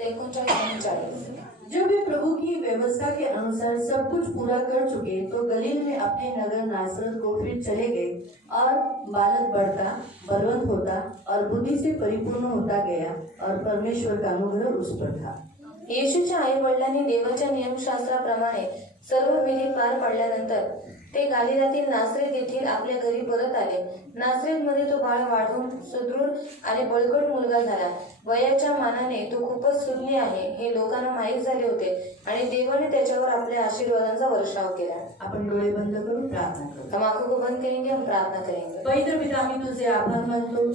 39-39। जब वे प्रभु की व्यवस्था के अनुसार सब कुछ पूरा कर चुके तो गलील में अपने नगर नासरत को फिर चले गए और बालक बढ़ता बलवंत होता और बुद्धि से परिपूर्ण होता गया और परमेश्वर का अनुग्रह उस पर था। येशूच्या आई वडिलांनी देवाच्या नियमशास्त्राप्रमाणे सर्व विधी पार पाडल्यानंतर ते गालिलातील नासरेत येथील आपल्या घरी परत आले। नासरेतमध्ये तो बाळ वाढून सुदृढ आणि बळकट मुलगा झाला। वयाच्या मानाने तो खूपच सुज्ञ आहे हे लोकांना माहीत झाले होते आणि देवाने त्याच्यावर आपल्या आशीर्वादांचा वर्षाव केला। आपण डोळे बंद करून प्रार्थना करू। हम आंखों को बंद करेंगे, हम प्रार्थना करेंगे। पवित्र पिता, आम्ही तुझे आभार मानतो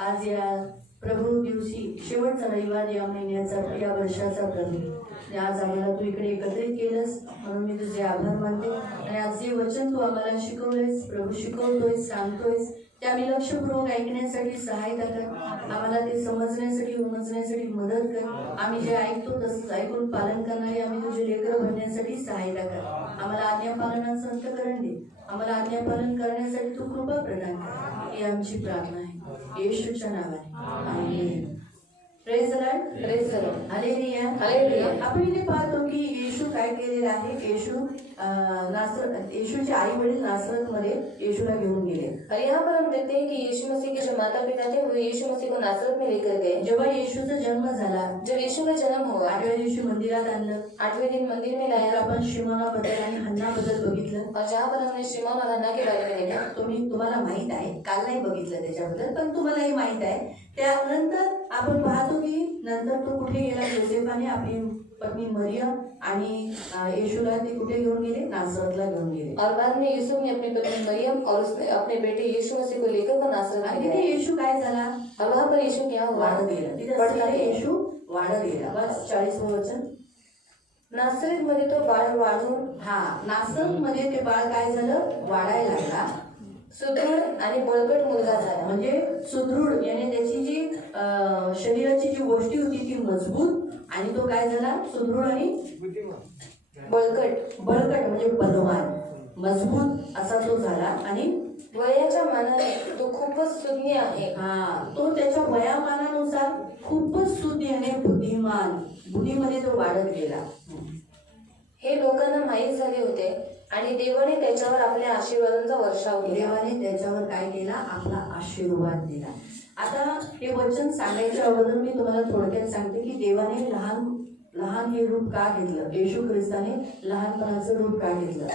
आज या प्रभू दिवशी शेवटचा रविवार या महिन्याचा या वर्षाचा प्रभू आज आम्हाला तू इकडे एकत्रित केलंस म्हणून मी तुझे आभार मानते। आणि आज जे वचन तू आम्हाला शिकवलेस प्रभू, शिकवतोयस, सांगतोयस ते आम्ही लक्षपूर्वक ऐकण्यासाठी सहायता कर। आम्हाला ते समजण्यासाठी उमजण्यासाठी मदत कर। आम्ही जे ऐकतो तसंच ऐकून पालन करणारे आम्ही तुझे लेकरं बनण्यासाठी सहायता कर। आम्हाला आज्ञापालनाचं अंतःकरण दे। आम्हाला आज्ञापालन करण्यासाठी तू कृपा प्रदान कर। ही आमची प्रार्थना आहे येशूच्या नावाने, आमेन। Praise the lord, praise the lord, hallelujah, hallelujah. आपण इथे पाहतो की येशू काय केलेलं आहे। येशूचे आई वडील नासरतमध्ये येशूला घेऊन गेले। और यहाँ पर हम देखते हैं कि यीशु मसीह के जो माता पिता थे वो यीशु मसीह को नासरत में लेकर गए। जेव्हा येशूचा जन्म झाला, जब यीशु का जन्म हुआ, 8व्या दिवशी मंदिरात आणलं। 8वें दिन मंदिर में लाया। आपण शिमोनाबद्दल आणि हन्नाबद्दल बघितलं और जहाँ पर हमने शिमोन और हन्ना के बारे में देखा। तुम्हाला माहित आहे, काल नाही बघितलं त्याच्याबद्दल पण तुम्हालाही माहित आहे। त्यानंतर आपण पाहतो की नंतर तो कुठे गेला, योसेफाने आपली पत्नी मरियम आणि येशूला ते कुठे घेऊन गेले, नासरतला घेऊन गेले। और बाद में यूसुफ ने अपनी पत्नी मरियम और उसने अपने बेटे यीशु मसीह को लेकर वो नासरत में गए। येशू काय झाला, और वहाँ पर यीशु क्या हुआ, वाढत गेला। तिथे येशू वाढत गेला। बस 40वें वचन, नासरत मध्ये तो बाळ वाढून, नासरत मध्ये ते बाळ काय झालं, वाढायला लागला। सुदृढ आणि बळकट मुलगा झाला। म्हणजे सुदृढ याने त्याची जी शरीराची जी गोष्टी होती ती मजबूत आणि तो काय झाला, सुदृढ आणि बळकट म्हणजे बलवान मजबूत असा तो झाला। आणि वयाच्या मानाने तो खूपच सुज्ञ आहे। तो त्याच्या वयामानानुसार खूपच सुज्ञ आणि बुद्धिमान, बुद्धीमध्ये तो वाढत गेला। हे लोकांना माहीत झाले होते आणि देवाने त्याच्यावर आपल्या आशीर्वादांचा वर्षाव केला। देवाने त्याच्यावर काय केला, आपला आशीर्वाद दिला। आता हे वचन सांगायच्या अगोदर मी तुम्हाला थोडक्यात सांगते की देवाने लहान हे रूप का घेतलं, येशू ख्रिस्ताने लहानपणाचं रूप का घेतलं।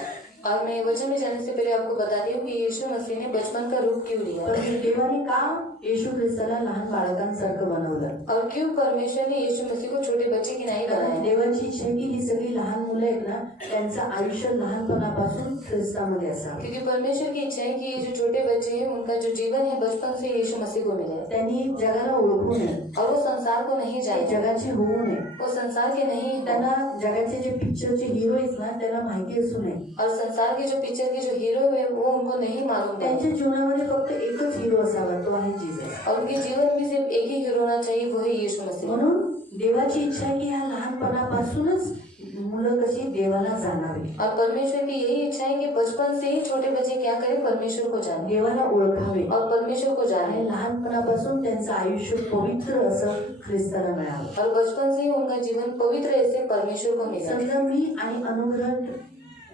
और मैं वचन में जाने से पहले आपको बताती हूँ कि यीशु मसीह ने बचपन का रूप क्यों लिया। पण देवाने का येशू ख्रिस्ताला लहान बाळकांसारखं बनवलं, और क्यों परमेश्वर ने यीशु मसीह को छोटे बच्चे की नहीं बनाया। देवाची इच्छा की ही सगळी लहान मुलं आहेत ना, त्यांचं आयुष्य लहानपणापासून ख्रिस्तामध्ये असावं। क्योंकि परमेश्वर की इच्छा है कि ये जो छोटे बच्चे हैं उनका जो जीवन है बचपन से यीशु मसीह को मिले। त्यांनी जगाला ओळखू नये और वो संसार को नहीं जाने, जगाची होऊ नये, वो संसार के नहीं, त्यांना जगाचे जे पिक्चरचे हिरो आहेत ना त्याला माहिती असू नये। और संसार के जो पिक्चर के जो हीरो है वो उनको नहीं मालूम। त्यांच्या जीवनामध्ये फक्त एकच हिरो असावा, तो आहे जीसस। और उनके जीवन में सिर्फ एक ही हीरो होना चाहिए, वो है यीशु मसीह। म्हणून देवाची इच्छा आहे की ह्या लहानपणापासूनच मुलं कशी देवाला जाणावी। और परमेश्वर की यही इच्छा है कि बचपन से ही छोटे बच्चे क्या करें, परमेश्वर को जाने, देवाला ओळखावे और परमेश्वर को जाने। लहानपणापासून त्यांचं आयुष्य पवित्र असं ख्रिस्ताला मिळावं। और बचपन से ही उनका जीवन पवित्र ऐसे परमेश्वर को मिले। समजा मी आणि अनुग्रह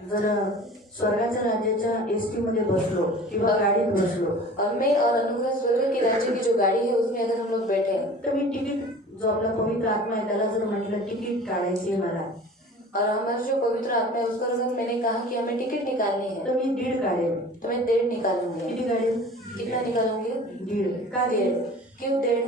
जर स्वर्गाच्या राज्याच्या एसटी मध्ये बसलो किंवा गाडीत बसलो, और मैं और अनुग्रह स्वर्ग के राज्य की जो गाड़ी है उसमें अगर हम लोग बैठे तर मी तिकीट, जो आपला पवित्र आत्मा आहे त्याला जर म्हटलं तिकीट काढायची आहे मला, और हमारा जो पवित्र आत्मा है उसको अगर मैंने कहा कि हमें टिकट निकालनी है, तर मी 1.5 काढेल। तो मैं 1.5 निकालूंगी। किती काढेल? कितना निकालूंगी? 1.5। का 1.5? क्यों 1.5?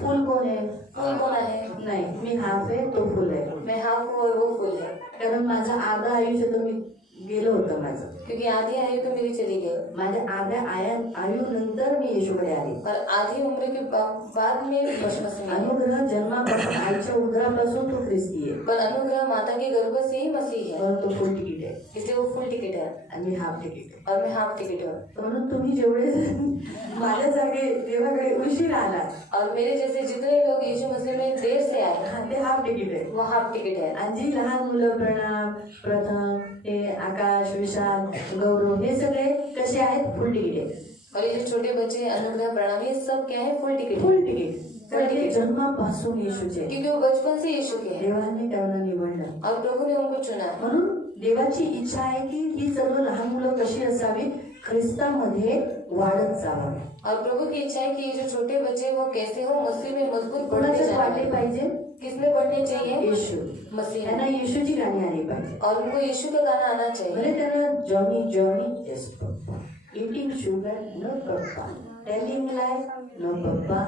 फुल कोण आहे? फुल कौन है? नाही, मी हाफ आहे, तो फुल आहे। मैं हाफ हूँ और वो फुल है। कारण माझं आधा आयुष्य तर मी गेलं होतं माझं, क्योंकि आधी आयु तो मेरी चली गई, माझ्या आध्या आयु नंतर मी येशूकडे आले। और आधी उम्र के बाद में बचपन में। अनुग्रह जन्मापासून आईच्या उदरापासून तो ख्रिस्ती आहे, पर अनुग्रह माता के गर्भ से ही मसीह है, पण तो फुल तिकीट आहे इसलिए वो फुल टिकट है आणि मी हाफ तिकीट आहे। और मैं हाफ टिकट हूँ। म्हणून तुम्ही जेवढे माझ्या जागे देवाकडे उशीर आला, और मेरे जैसे जितने लोग यीशु मसीह में देर से आए ते हाफ तिकीट आहे, वो हाफ टिकट है। आणि जी लहान मुलं प्रणव, प्रथम, हे आकाश, विशाल, गौरव हे सगळे कसे आहेत, फुल तिकीट आहे। और ये जो छोटे बच्चे अनुग्रह प्रणाम ये सब क्या है, फुल टिकट। फुल तिकीट, फुल तिकीट। जन्मापासून येशूचे, क्योंकि वो बचपन से यीशु के हैं देवाने त्यांना निवडलं. और प्रभु ने उनको चुना. म्हणून देवाची इच्छा आहे की ही सर्व लहान मुलं कशी असावी, ख्रिस्तामध्ये वाढत जावावी. और प्रभु की इच्छा है कि ये जो छोटे बच्चे वो कैसे हो, मसीह में मजबूत बढ़ते कोणाच्यात वाढले जाए. पाहिजे? किसमें बढ़ने चाहिए? येशू. मसीह त्यांना में. येशूची गाणी आली पाहिजे. और उनको यीशु का गाना आना चाहिए. भले त्यांना Johnny Johnny yes papa, eating sugar no पप्पा, टेलिंग लाय नो पप्पा,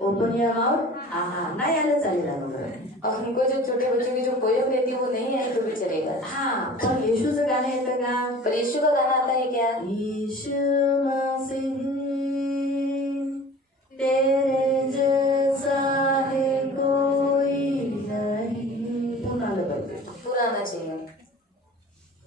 ओपन योर माउथ आहा, नाही आलं चालेल आम्हाला. और उनको जो छोटे बच्चों की जो पोयम रहती है वो नहीं आई तो भी चलेगा. हा, पण येशूचं गाणं येतं का? पर यीशु का गाना आता है क्या? यीशु मसीह तेरे जैसा है कोई नहीं. पूर्ण आलं पाहिजे. पूरा आना चाहिए.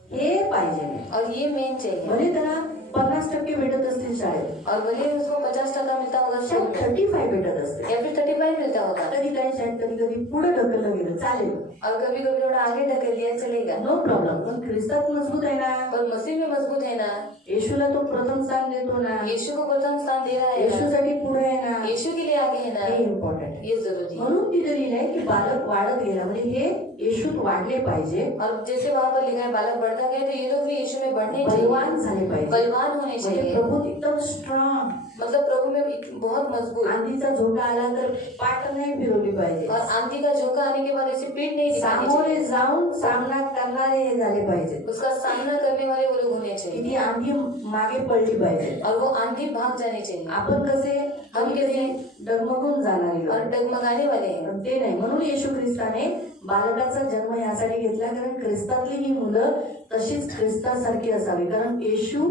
हे पाहिजे. और ये मेन चाहिए. भले त्याला 50% भेटत असतील शाळेत, और भले उसको 50% मिलता होगा स्कूल शाळेत में 35 भेटत असते. या फिर 35 मिलता होगा. कधी काही शाळेत कधी कधी पुढे ढकललं गेलं चालेल, और कभी कभी थोड़ा आगे ढकेल दिया चलेगा. No problem. पण ख्रिस्तात मजबूत आहे ना, पर मसीह में मजबूत है ना. येशूला तो प्रथम स्थान देतो ना, यीशु को प्रथम स्थान दे रहा है ना. येशूसाठी पुढे आहे ना, यीशु के लिए आगे है ना. हे इम्पॉर्टंट. ये जरूरी है. म्हणून तिथे लिहिलंय की बालक वाढत गेला, म्हणजे हे येशूत वाढले पाहिजे, और जैसे वहां पर लिखा है बालक बढ़ता गया, तो ये लोग भी यीशु में बढ़ने चाहिए. बलवान झाले पाहिजे. बलवान होने म्हणजे चाहिए. प्रभू एकदम स्ट्रॉंग. मतलब प्रभु में बहुत मजबूत. आंधीचा झोका आला तर पाठ नाही फिरवली पाहिजे. और आंधी का झोंका आने के बाद ऐसे पीठ नहीं दिखानी सामोरे चाहिए. जाऊन सामना करणारे हे झाले पाहिजे. उसका सामना करने वाले वो लोग होने चाहिए. किती आंधी मागे पडली पाहिजे. और वो आंधी भाग जाने चाहिए. आपण कसे हम कसे डगमगून जाणारे और लोक. डगमगाने वाले हैं. पण ते नाही. म्हणून येशू ख्रिस्ताने बालकाचा जन्म यासाठी घेतला, कारण ख्रिस्तातली ही मुलं तशीच ख्रिस्तासारखी असावी. कारण येशू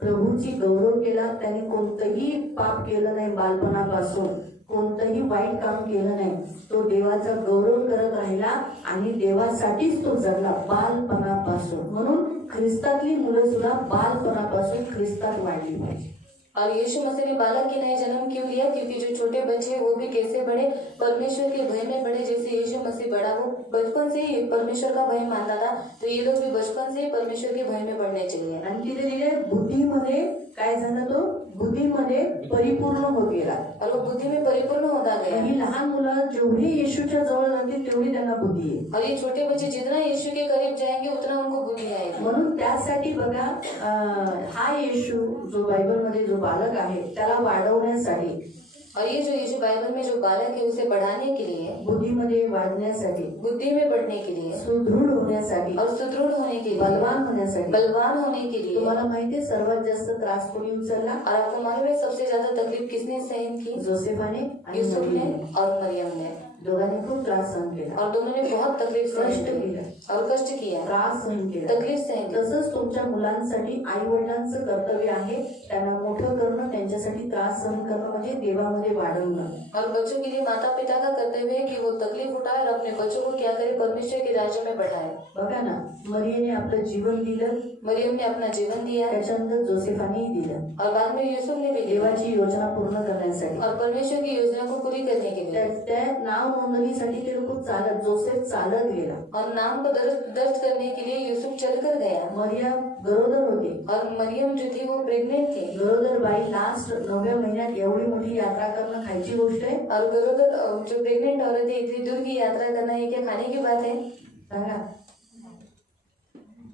प्रभूची गौरव केला, त्याने कोणतंही पाप केलं नाही, बालपणापासून कोणतंही वाईट काम केलं नाही. तो देवाचा गौरव करत राहिला आणि देवासाठीच तो जगला बालपणापासून. म्हणून ख्रिस्तातली मुलं सुद्धा बालपणापासून ख्रिस्तात वाढली पाहिजे. और यीशु मसीह ने बालक के नए जन्म क्यों लिया? क्योंकि जो छोटे बच्चे हैं वो भी कैसे बढ़े, परमेश्वर के भय में बढ़े. जैसे यीशु मसीह बड़ा, वो बचपन से ही परमेश्वर का भय मानता था, तो ये लोग भी बचपन से ही परमेश्वर के भय में बढ़ने चाहिए. आणि तिथे दिले बुद्धीमध्ये काय झालं, तो बुद्धीमध्ये परिपूर्ण होत गेला. और वो बुद्धि में परिपूर्ण होता गया. ही लहान मुलं जेवढी येशूच्या जवळ जातील तेवढी त्यांना बुद्धी आहे. और ये छोटे बच्चे जितना यीशु के करीब जाएंगे उतना उनको बुद्धि आएगी. म्हणून त्यासाठी बघा, हा येशू जो बायबलमध्ये जो बालक आहे त्याला वाढवण्यासाठी, और ये जो यीशु बाइबल में जो बालक है उसे बढ़ाने के लिए, बुद्धीमध्ये वाढण्यासाठी, बुद्धि में बढ़ने के लिए, सुदृढ होण्यासाठी, और सुदृढ़ होने के लिए, बलवान होण्यासाठी. बलवान होने के लिए. तुम्हाला माहितीये सर्वात जास्त त्रास कोणी उचलला? और आपको मालूम है सबसे ज्यादा तकलीफ किसने सहन की? जोसेफाने आणि यूसुफ ने मरियमने. और मरियम ने. दोघांनी खूप त्रास सहन केला, और दोनों ने बहुत तकलीफ सहन कष्ट की केलं, और कष्ट किया, त्रास सहन केला. तकलीफ सहन की. तसंच तुमच्या मुलांसाठी आई वडिलांचं कर्तव्य आहे त्यांना मोठं करणं, त्यांच्यासाठी त्रास सहन करणं, म्हणजे देवामध्ये वाढवणं. और बच्चों के लिए माता पिता का कर्तव्य है कि वो तकलीफ उठाए और अपने बच्चों को क्या करे, परमेश्वर के राज्य में बढ़ाए. बघा ना, मरियेने आपलं जीवन दिलं, मरियम ने अपना जीवन दिया त्याच्यानंतर जोसेफानेही दिलं, और बाद में यूसुफ ने भी दिया, देवाची योजना पूर्ण करण्यासाठी. और परमेश्वर की योजना को पूरी करने के लिए. त्या नाव नोंदणीसाठी ते लोक चालत, जोसेफ चालत गेला. और नाम को दर्ज करने के लिए यूसुफ चलकर गया. मरियम गरोदर होती, और मरियम जो थी वो प्रेग्नेंट थी. गरोदर बाई लास्ट 9व्या महिन्यात एवढी मोठी यात्रा करणं खायची गोष्ट आहे? और गरोदर जो प्रेग्नेंट औरत है इतनी दूर की यात्रा करना ये क्या खाने की बात है? सांगा.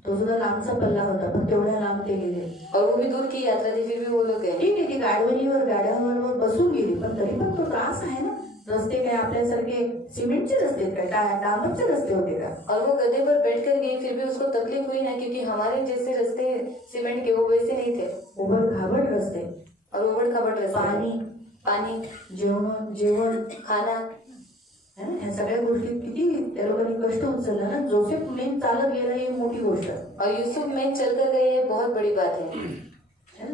तो सुद्धा लांबचा पल्ला होता, पण तेवढ्या लांब ते गेले. और वो भी दूर की यात्रा थी, फिर भी वो लोग गए. ठीक आहे, ती गाड्यांवर बसून गेली, पण तरी पण तो त्रास आहे ना. रस्ते काय आपल्यासारखे सिमेंटचे रस्ते का डांबरचे रस्ते होते का? और वो गधे पर बैठ कर गई, फिर भी उसको तकलीफ हुई ना, क्योंकि हमारे जैसे रस्ते सीमेंट के वो वैसे नहीं थे. उबड खाबड रस्ते, और उबड़ खाबड़ रस्ते, पानी, जेवण, खाना, ह्या सगळ्या गोष्टी किती त्या लोकांनी कष्ट उचललं ना. जोसेफ मेन चालत गेला ही मोठी गोष्ट. और यूसुफ में चलकर गए, ये बहुत बड़ी बात है.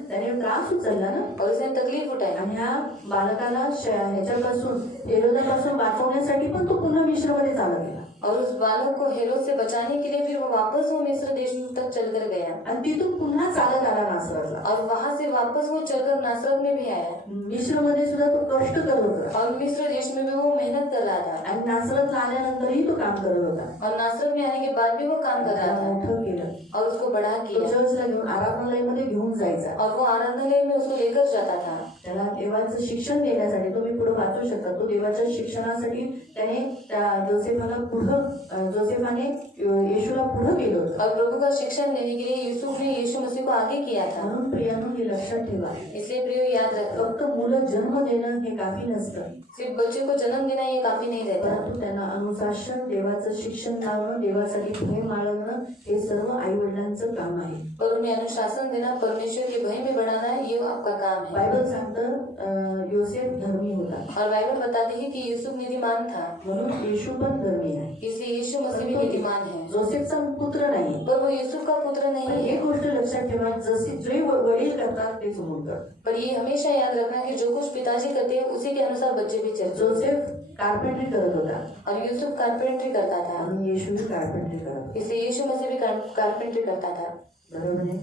त्याने त्रास उचलला ना, और उसने तकलीफ उठाई. आणि ह्या बालकाला ह्याच्यापासून, हेरोदापासून वाचवण्यासाठी पण तो पुन्हा मिश्रमध्ये चालत गेला. और उस बालक को हेरोद से बचाने के लिए फिर वो वापस वो मिस्र देश तक चलकर गया. आणि तिथून पुन्हा चालत आला नासरतला. और वहां से वापस वो चलकर नासरत में भी आया. मिश्रमध्ये सुद्धा तो कष्ट करत होता, और मिस्र देश में भी वो मेहनत कर रहा था. आणि नासरतला आल्यानंतरही तो काम करत होता. और नासरत में आने के बाद भी वो काम कर रहा था. मोठं केलं, और उसको बड़ा तो किया. चर्चला घेऊन आराधनालयामध्ये घेऊन जायचा. और वो आराधनालय में उसको लेकर जाता था. त्याला देवाचं शिक्षण देण्यासाठी. तुम्ही पुढे वाचू शकतात. तो देवाच्या शिक्षणासाठी त्याने त्या जोसेफाने येशूला पुढे केलं होतं. और प्रभु का शिक्षण लेने के लिए यूसुफ ने यीशु मसीह को आगे किया था. म्हणून प्रियांनो हे लक्षात ठेवा, इसलिए प्रियो याद रखो, फक्त मुलं जन्म देणं हे काफी नसतं, सिर्फ बच्चे को जन्म देना ये काफी नहीं रहता, परंतु त्यांना अनुशासन, देवाचं शिक्षण लावणं, देवासाठी भय बाळगणं हे सर्व आई वडिलांचं काम आहे. पर उन्हें अनुशासन देना, परमेश्वर के भय में बढ़ाना ये आपका काम है. बायबल सांगतं योसेफ धर्मी होता, और बाइबल बताती है कि यूसुफ नीतिमान था, म्हणून येशू पण धर्मी आहे. इसलिए यीशु मसीह भी नीतिमान है. जोसेफचा पुत्र नाही, पर वो यूसुफ का पुत्र नहीं पण है. एक गोष्ट लक्षात ठेवा, जसे जे वडील करतात तेच मूल करतात. पर ये हमेशा याद रखना कि जो कुछ पिताजी करते हैं उसी के अनुसार बच्चे भी चलते हैं. जोसेफ कार्पेंट्री करत होता और यूसुफ कारपेंट्री करता था, आणि येशू भी कार्पेंट्री करत होता. इसलिए यीशु मसीह भी कारपेंट्री करता था. बरोबर आहे.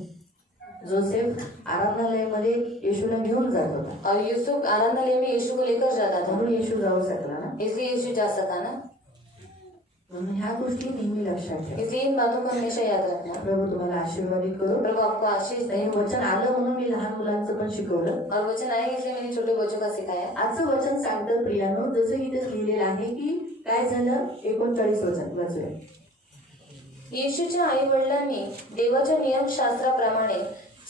जोसेफ आराधनालयामध्ये येशूला घेऊन जात होता, और यूसुफ आराधनालय में यीशु को लेकर जाता था, म्हणून येशू जाऊ शकला ना. इसलिए यीशु जा सका ना. म्हणून ह्या गोष्टी नेहमी लक्षात ठेवा. इसलिए इन बातों को हमेशा याद रखना. प्रभू तुम्हाला आशीर्वादित करो. प्रभु आपको आशीष दे. आणि वचन आलं म्हणून मी लहान मुलांचं पण शिकवलं. और वचन आए इसलिए मैंने छोटे बच्चों का सिखाया. आजचं वचन सांगतं प्रियानो, जसं इथे लिहिलेलं आहे की काय झालं, 39 वचन वाचूया. येशूच्या आई वडिलांनी देवाच्या नियमशास्त्राप्रमाणे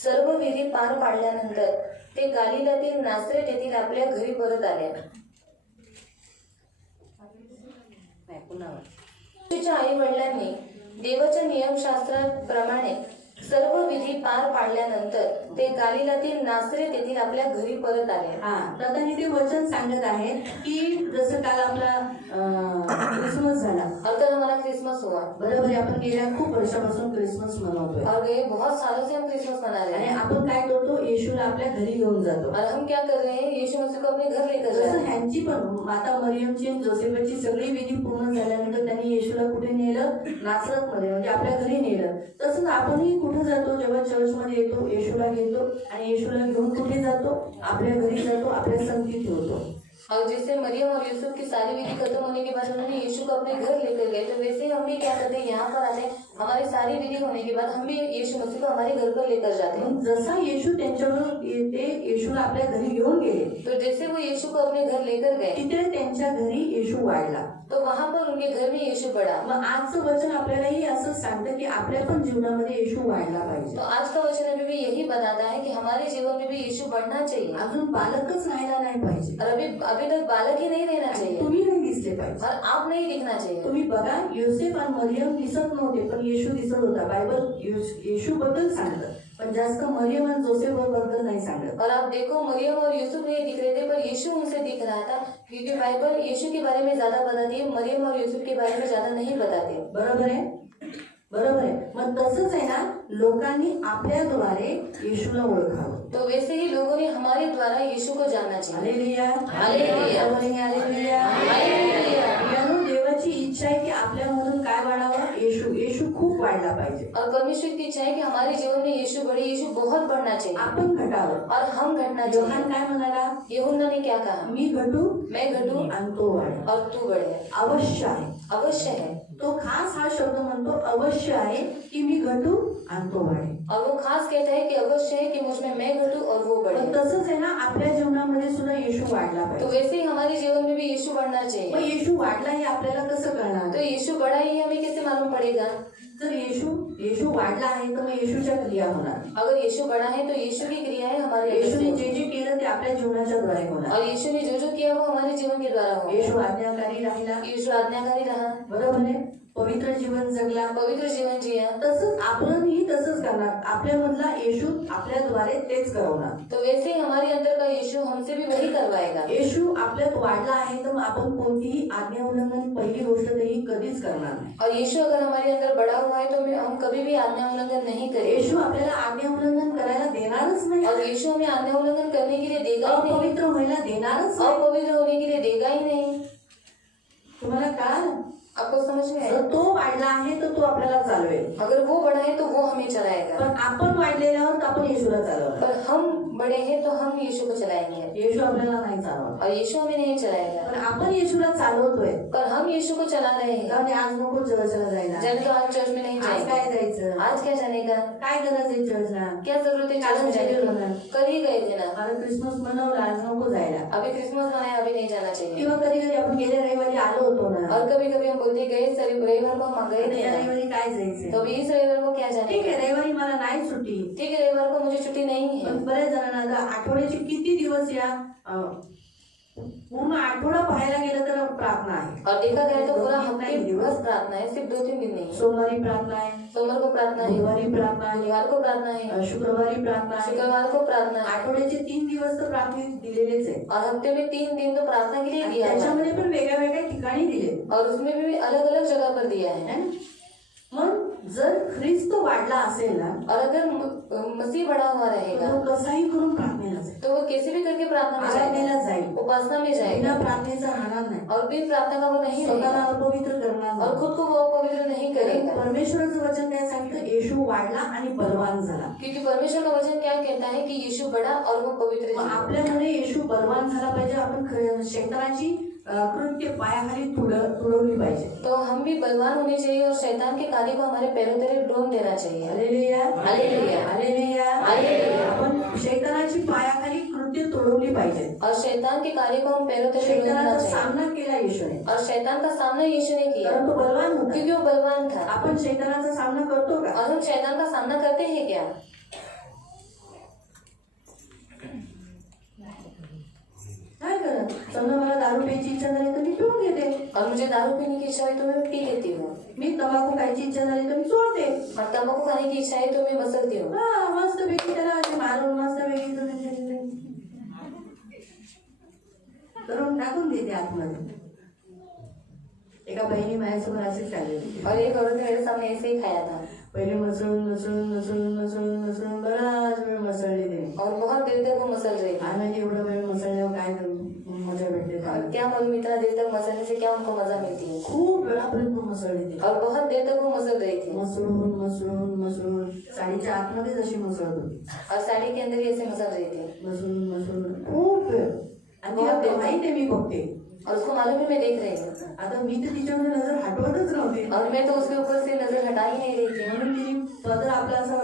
सर्व विधी पार पाडल्यानंतर ते गालिलातील नासरेत येथील आपल्या घरी परत आले. येशूच्या आई वडिलांनी देवाच्या नियमशास्त्राप्रमाणे सर्व विधी पार पाडल्यानंतर ते गालिलातील नासरेत येथील आपल्या घरी परत आले. आता इथे वचन सांगत आहे की जसं काल आपला क्रिसमस झाला, और कल हमारा क्रिसमस हुआ. बरोबर आहे. आपण गेल्या खूप वर्षापासून क्रिसमस मनवतोय और ये बहुत सालों से हम क्रिसमस मना रहे आणि हैं. आपण काय करतो, येशूला आपल्या घरी घेऊन जातो. और हम क्या कर रहे हैं, यीशु मसीह को अपने घर लेकर जा रहे जसं हैं. ह्यांची पण माता मरियमची आणि जोसेफची सगळी विधी पूर्ण झाल्यानंतर त्यांनी येशूला कुठे नेलं, नासरत मध्ये, म्हणजे आपल्या घरी नेलं. तसंच आपणही कुठे जातो, जेव्हा चर्च मध्ये येतो, येशूला घेतो आणि येशूला घेऊन कुठे जातो, आपल्या घरी जातो, आपल्या संगती ठेवतो. और जैसे मरियम और यूसुफ की सारी विधि खत्म होने के बाद उन्होंने यीशु को अपने घर लेकर गए, तो वैसे ही हम भी क्या करते हैं, यहाँ पर आते हैं, हमारी सारी विधि होने के बाद हम भी यीशु मसीह को हमारे घर पर लेकर जाते हैं. मग जसा येशू त्यांच्यावर येते, येशूला आपल्या घरी घेऊन गेले, तो जैसे वो यीशु को अपने घर लेकर गए, तिथे त्यांच्या घरी येशू वाढला. तो वहाँ पर उनके घर में यीशु बढ़ा. मग आजचं वचन आपल्यालाही असं सांगतं की आपल्या पण जीवनामध्ये येशू वाढला पाहिजे. तो आज का वचन अभी भी यही बताता है कि हमारे जीवन में भी यीशु बढ़ना चाहिए. अजून बालकच राहायला नाही पाहिजे, और अभी तक बालक ही नहीं रहना चाहिए, तुम्ही नाही दिसले पाहिजे. और आप नहीं दिखना चाहिए. तुम्ही बघा, योसेफ आणि मरियम दिसत नव्हते पण येशू दिसत होता. बायबल येशू बद्दल सांगतं, पण जास्त मरियम आणि जोसेफ बद्दल नाही सांगत. और आप देखो, मरियम और यूसुफ नहीं दिख रहे थे, पर यीशु उनसे दिख रहा था, क्योंकि बाइबल यीशु के बारे में ज्यादा बताती है, मरियम और यूसुफ के बारे में ज्यादा नहीं बताती. बरोबर आहे, बरोबर आहे. मग तसंच आहे ना, लोकांनी आपल्याद्वारे येशूला ओळखावं. तो वैसे ही लोगों ने हमारे द्वारा यीशु को जानना चाहिए. Hallelujah, hallelujah, hallelujah, hallelujah. यानो देवाची इच्छा आहे की आपल्यामधून काय वाढावं, येशू खूप वाढला पाहिजे. और परमेश्वर की इच्छा है कि हमारे जीवन में यीशु बढ़े, यीशु बहुत बढ़ना चाहिए, आपण घटावं. और हम घटना योहान चाहिए. काय म्हणाला, यूहन्ना ने क्या कहा, मी घटू मैं घटू आणि तो वाढे. और तू बढ़े. अवश्य आहे, अवश्य है. तो खास हा शब्द म्हणतो, अवश्य आहे की मी घटू आणि तो वाढे. और वो खास कहता है कि अवश्य है कि मुझ में मैं घटू और वो बढ़े. पण तसंच आहे ना, आपल्या जीवनामध्ये सुद्धा येशू वाढला तो पाहिजे. वैसे ही हमारे जीवन में भी यीशु बढ़ना पण चाहिए. येशू वाढला हे आपल्याला कसं कळणार. तो यीशु बड़ा ही हमें कैसे मालूम पड़ेगा. जर येशू वाढला आहे तर मग येशूच्या क्रिया होणार. अगर यीशु बड़ा है तो यीशु की क्रियाएं हमारे अंदर येशूने से जे जे केलं ते आपल्या जीवनाच्या द्वारे होणार. और यीशु ने जो जो किया वो हमारे जीवन के द्वारा हो. येशू आज्ञाकारी राहिला, यीशु आज्ञाकारी रहा, बरोबर आहे, पवित्र जीवन जगला. पवित्र जीवन जिया. तसंच आपणही तसंच करणार. आपल्यामधला येशू आपल्याद्वारे तेच करवणार. तो वैसे ही हमारे अंदर का यीशु हमसे भी वही करवाएगा. येशू आपल्यात वाढला आहे तर मग आपण कोणतीही आज्ञा उल्लंघन पहिली गोष्ट तरी कधीच करणार नाही. और यीशु अगर हमारे अंदर बड़ा हुआ है तो हम कभी भी आज्ञा उल्लंघन नहीं करेंगे. येशू आपल्याला आज्ञा उल्लंघन करायला देणारच नाही. और यीशु हमें आज्ञा उल्लंघन करने के लिए देगा ही नहीं, अपवित्र व्हायला देणारच नाही. अपवित्र होने के लिए देगा ही नहीं. तुम्हाला काय आपको समझ समझ में आया? जर तो वाढला आहे तर तो आपल्याला चालवेल, अगर वो बड़ा है तो वो हमें चलाएगा, पण आपण वाढलेल्यावर आपण येशूला चालवणार. पर हम बड़े हैं तो हम यीशु को चलाएंगे येशू आपल्याला नाही चालवणार, और यीशु हमें नहीं चलाएगा, पण आपण येशूला चालवतोय. पर हम यीशु को चला रहे हैं. जाऊ दे, आज नको चर्चला जायला, जन तो आज चर्च में नहीं आज जाएंगे. काय जायचं, आज क्या जाने का? काय गरज आहे चर्चला, क्या जरूरत है काल चर्च में जाने गेलो की? ना, कल ही गए थे ना. मला क्रिसमस मनवला, आज नको जायला. अभी क्रिसमस मनाया, अभी नहीं जाना चाहिए. किंवा कधी कधी आपण गेल्या रविवारी आलो होतो ना, और कभी कभी हम बोलते गए रविवार को हम गए थे या ना. रविवारी काय जायचं. तो अभी इस रविवार को क्या जाने ठीक का? आहे, रविवारी मला नाही सुट्टी, ठीक है, रविवार को मुझे छुट्टी नहीं है. पण बरेच जणांना आता आठवड्याचे किती दिवस या पूर्ण आठवडा पाहायला गेलं तर प्रार्थना आहे. और देखा गया तो पूरा दोन-तीन हफ्ते दिवस. बस प्रार्थना है, सिर्फ 2-3 दिन नहीं. सोमवारी प्रार्थना आहे, सोमवार को प्रार्थना है, बुधवारी प्रार्थना आहे, शनिवार को प्रार्थना है, शुक्रवारी प्रार्थना आहे. शुक्रवार को प्रार्थना है. आठवड्याचे 3 दिवस तर प्रार्थनेत दिलेलेच आहे. और हफ्ते में 3 दिन तो प्रार्थना के लिए आणि दिया हुआ है. त्याच्यामध्ये पण वेगळ्या वेगळ्या ठिकाणी दिले. और उसमें भी अलग अलग जगह पर दिया है. है ना? मग जर ख्रिस्त वाढला असेल ना, और अगर मसीह बड़ा हुआ तर रहेगा तो कसाही करून प्रार्थनेला जाईल, तो वो कैसे भी करके प्रार्थना में आराधनेला जाएगा, जाईल, उपासना में जाएगा. बिना प्रार्थनेचा राहणार नाही, और बिन प्रार्थना का वो नहीं स्वतःला रहेगा अपवित्र करणार और नाही. खुद को वो पवित्र नहीं करेगा. परमेश्वराचं वचन काय सांगतं, येशू वाढला आणि बलवान झाला. क्योंकि परमेश्वर का वचन क्या कहता है कि यीशु बड़ा और वो पवित्र मग जीव. आपल्यामध्ये येशू बलवान झाला पाहिजे. आपण शैतानाची कृत्य पायाखाली तुडवली पाहिजे. तो हम भी बलवान होने चाहिए और शैतान के कार्य को हमारे पैरों तले ड्रोन देना चाहिए. Hallelujah, hallelujah, hallelujah, hallelujah. आपण शैतानाची पायाखाली कृत्य तोडवली पाहिजे. और शैतान के कार्य को हम पैरों तले ड्रोन देना शैतानाचा चाहिए. सामना केला येशूने, और शैतान का सामना यीशु ने किया कारण तो बलवान होता. क्योंकि वो बलवान था. आपण शैतानाचा सामना करतो का? और हम शैतान का सामना करते हैं क्या? काय करत, समजा मला दारू प्यायची इच्छा झाली तर मी पिऊन घेते. और मुझे दारू पीने की इच्छा है तो मैं पी लेती हूँ. मी तंबाखू खायची इच्छा झाली तर मी सोडते. और तंबाकू खाने की इच्छा है तो मैं मसलती हूँ. हा, मस्त पैकी त्याला असे मारून मस्त पैकी करून टाकून देते आतमध्ये. एका बहिणी माझ्यासमोर असेच चालले होते. और एक औरत ने मेरे सामने ऐसे ही खाया था. पहिले मसळून मसळून मसळून मसळून मसळून बराच वेळ मसळले ते. और बहुत देर तक वो मसल रही थी. आणि एवढं वेळ मसळल्यावर काय मजा भेटते और त्याला. क्या मालूम इतना देर तक मसलने से क्या उनको मजा मिलती है. खूप वेळापर्यंत मसळले ते. और बहुत देर तक वो मसल रही थी. मसळून मसळून मसळून साडीच्या आतमध्ये जशी मसळत होती. और साड़ी के अंदर ही ऐसे मसल रही थी. मसळून मसळून खूप वेळ. आणि तिला माहिती आहे मी बघते. और उसको मालूम है मैं देख रही हूँ. आता मी तर तिच्यावर नजर हटवतच नव्हते. और मैं तो उसके ऊपर से नजर हटा ही नहीं रही थी. म्हणून तिने पदर आपला असा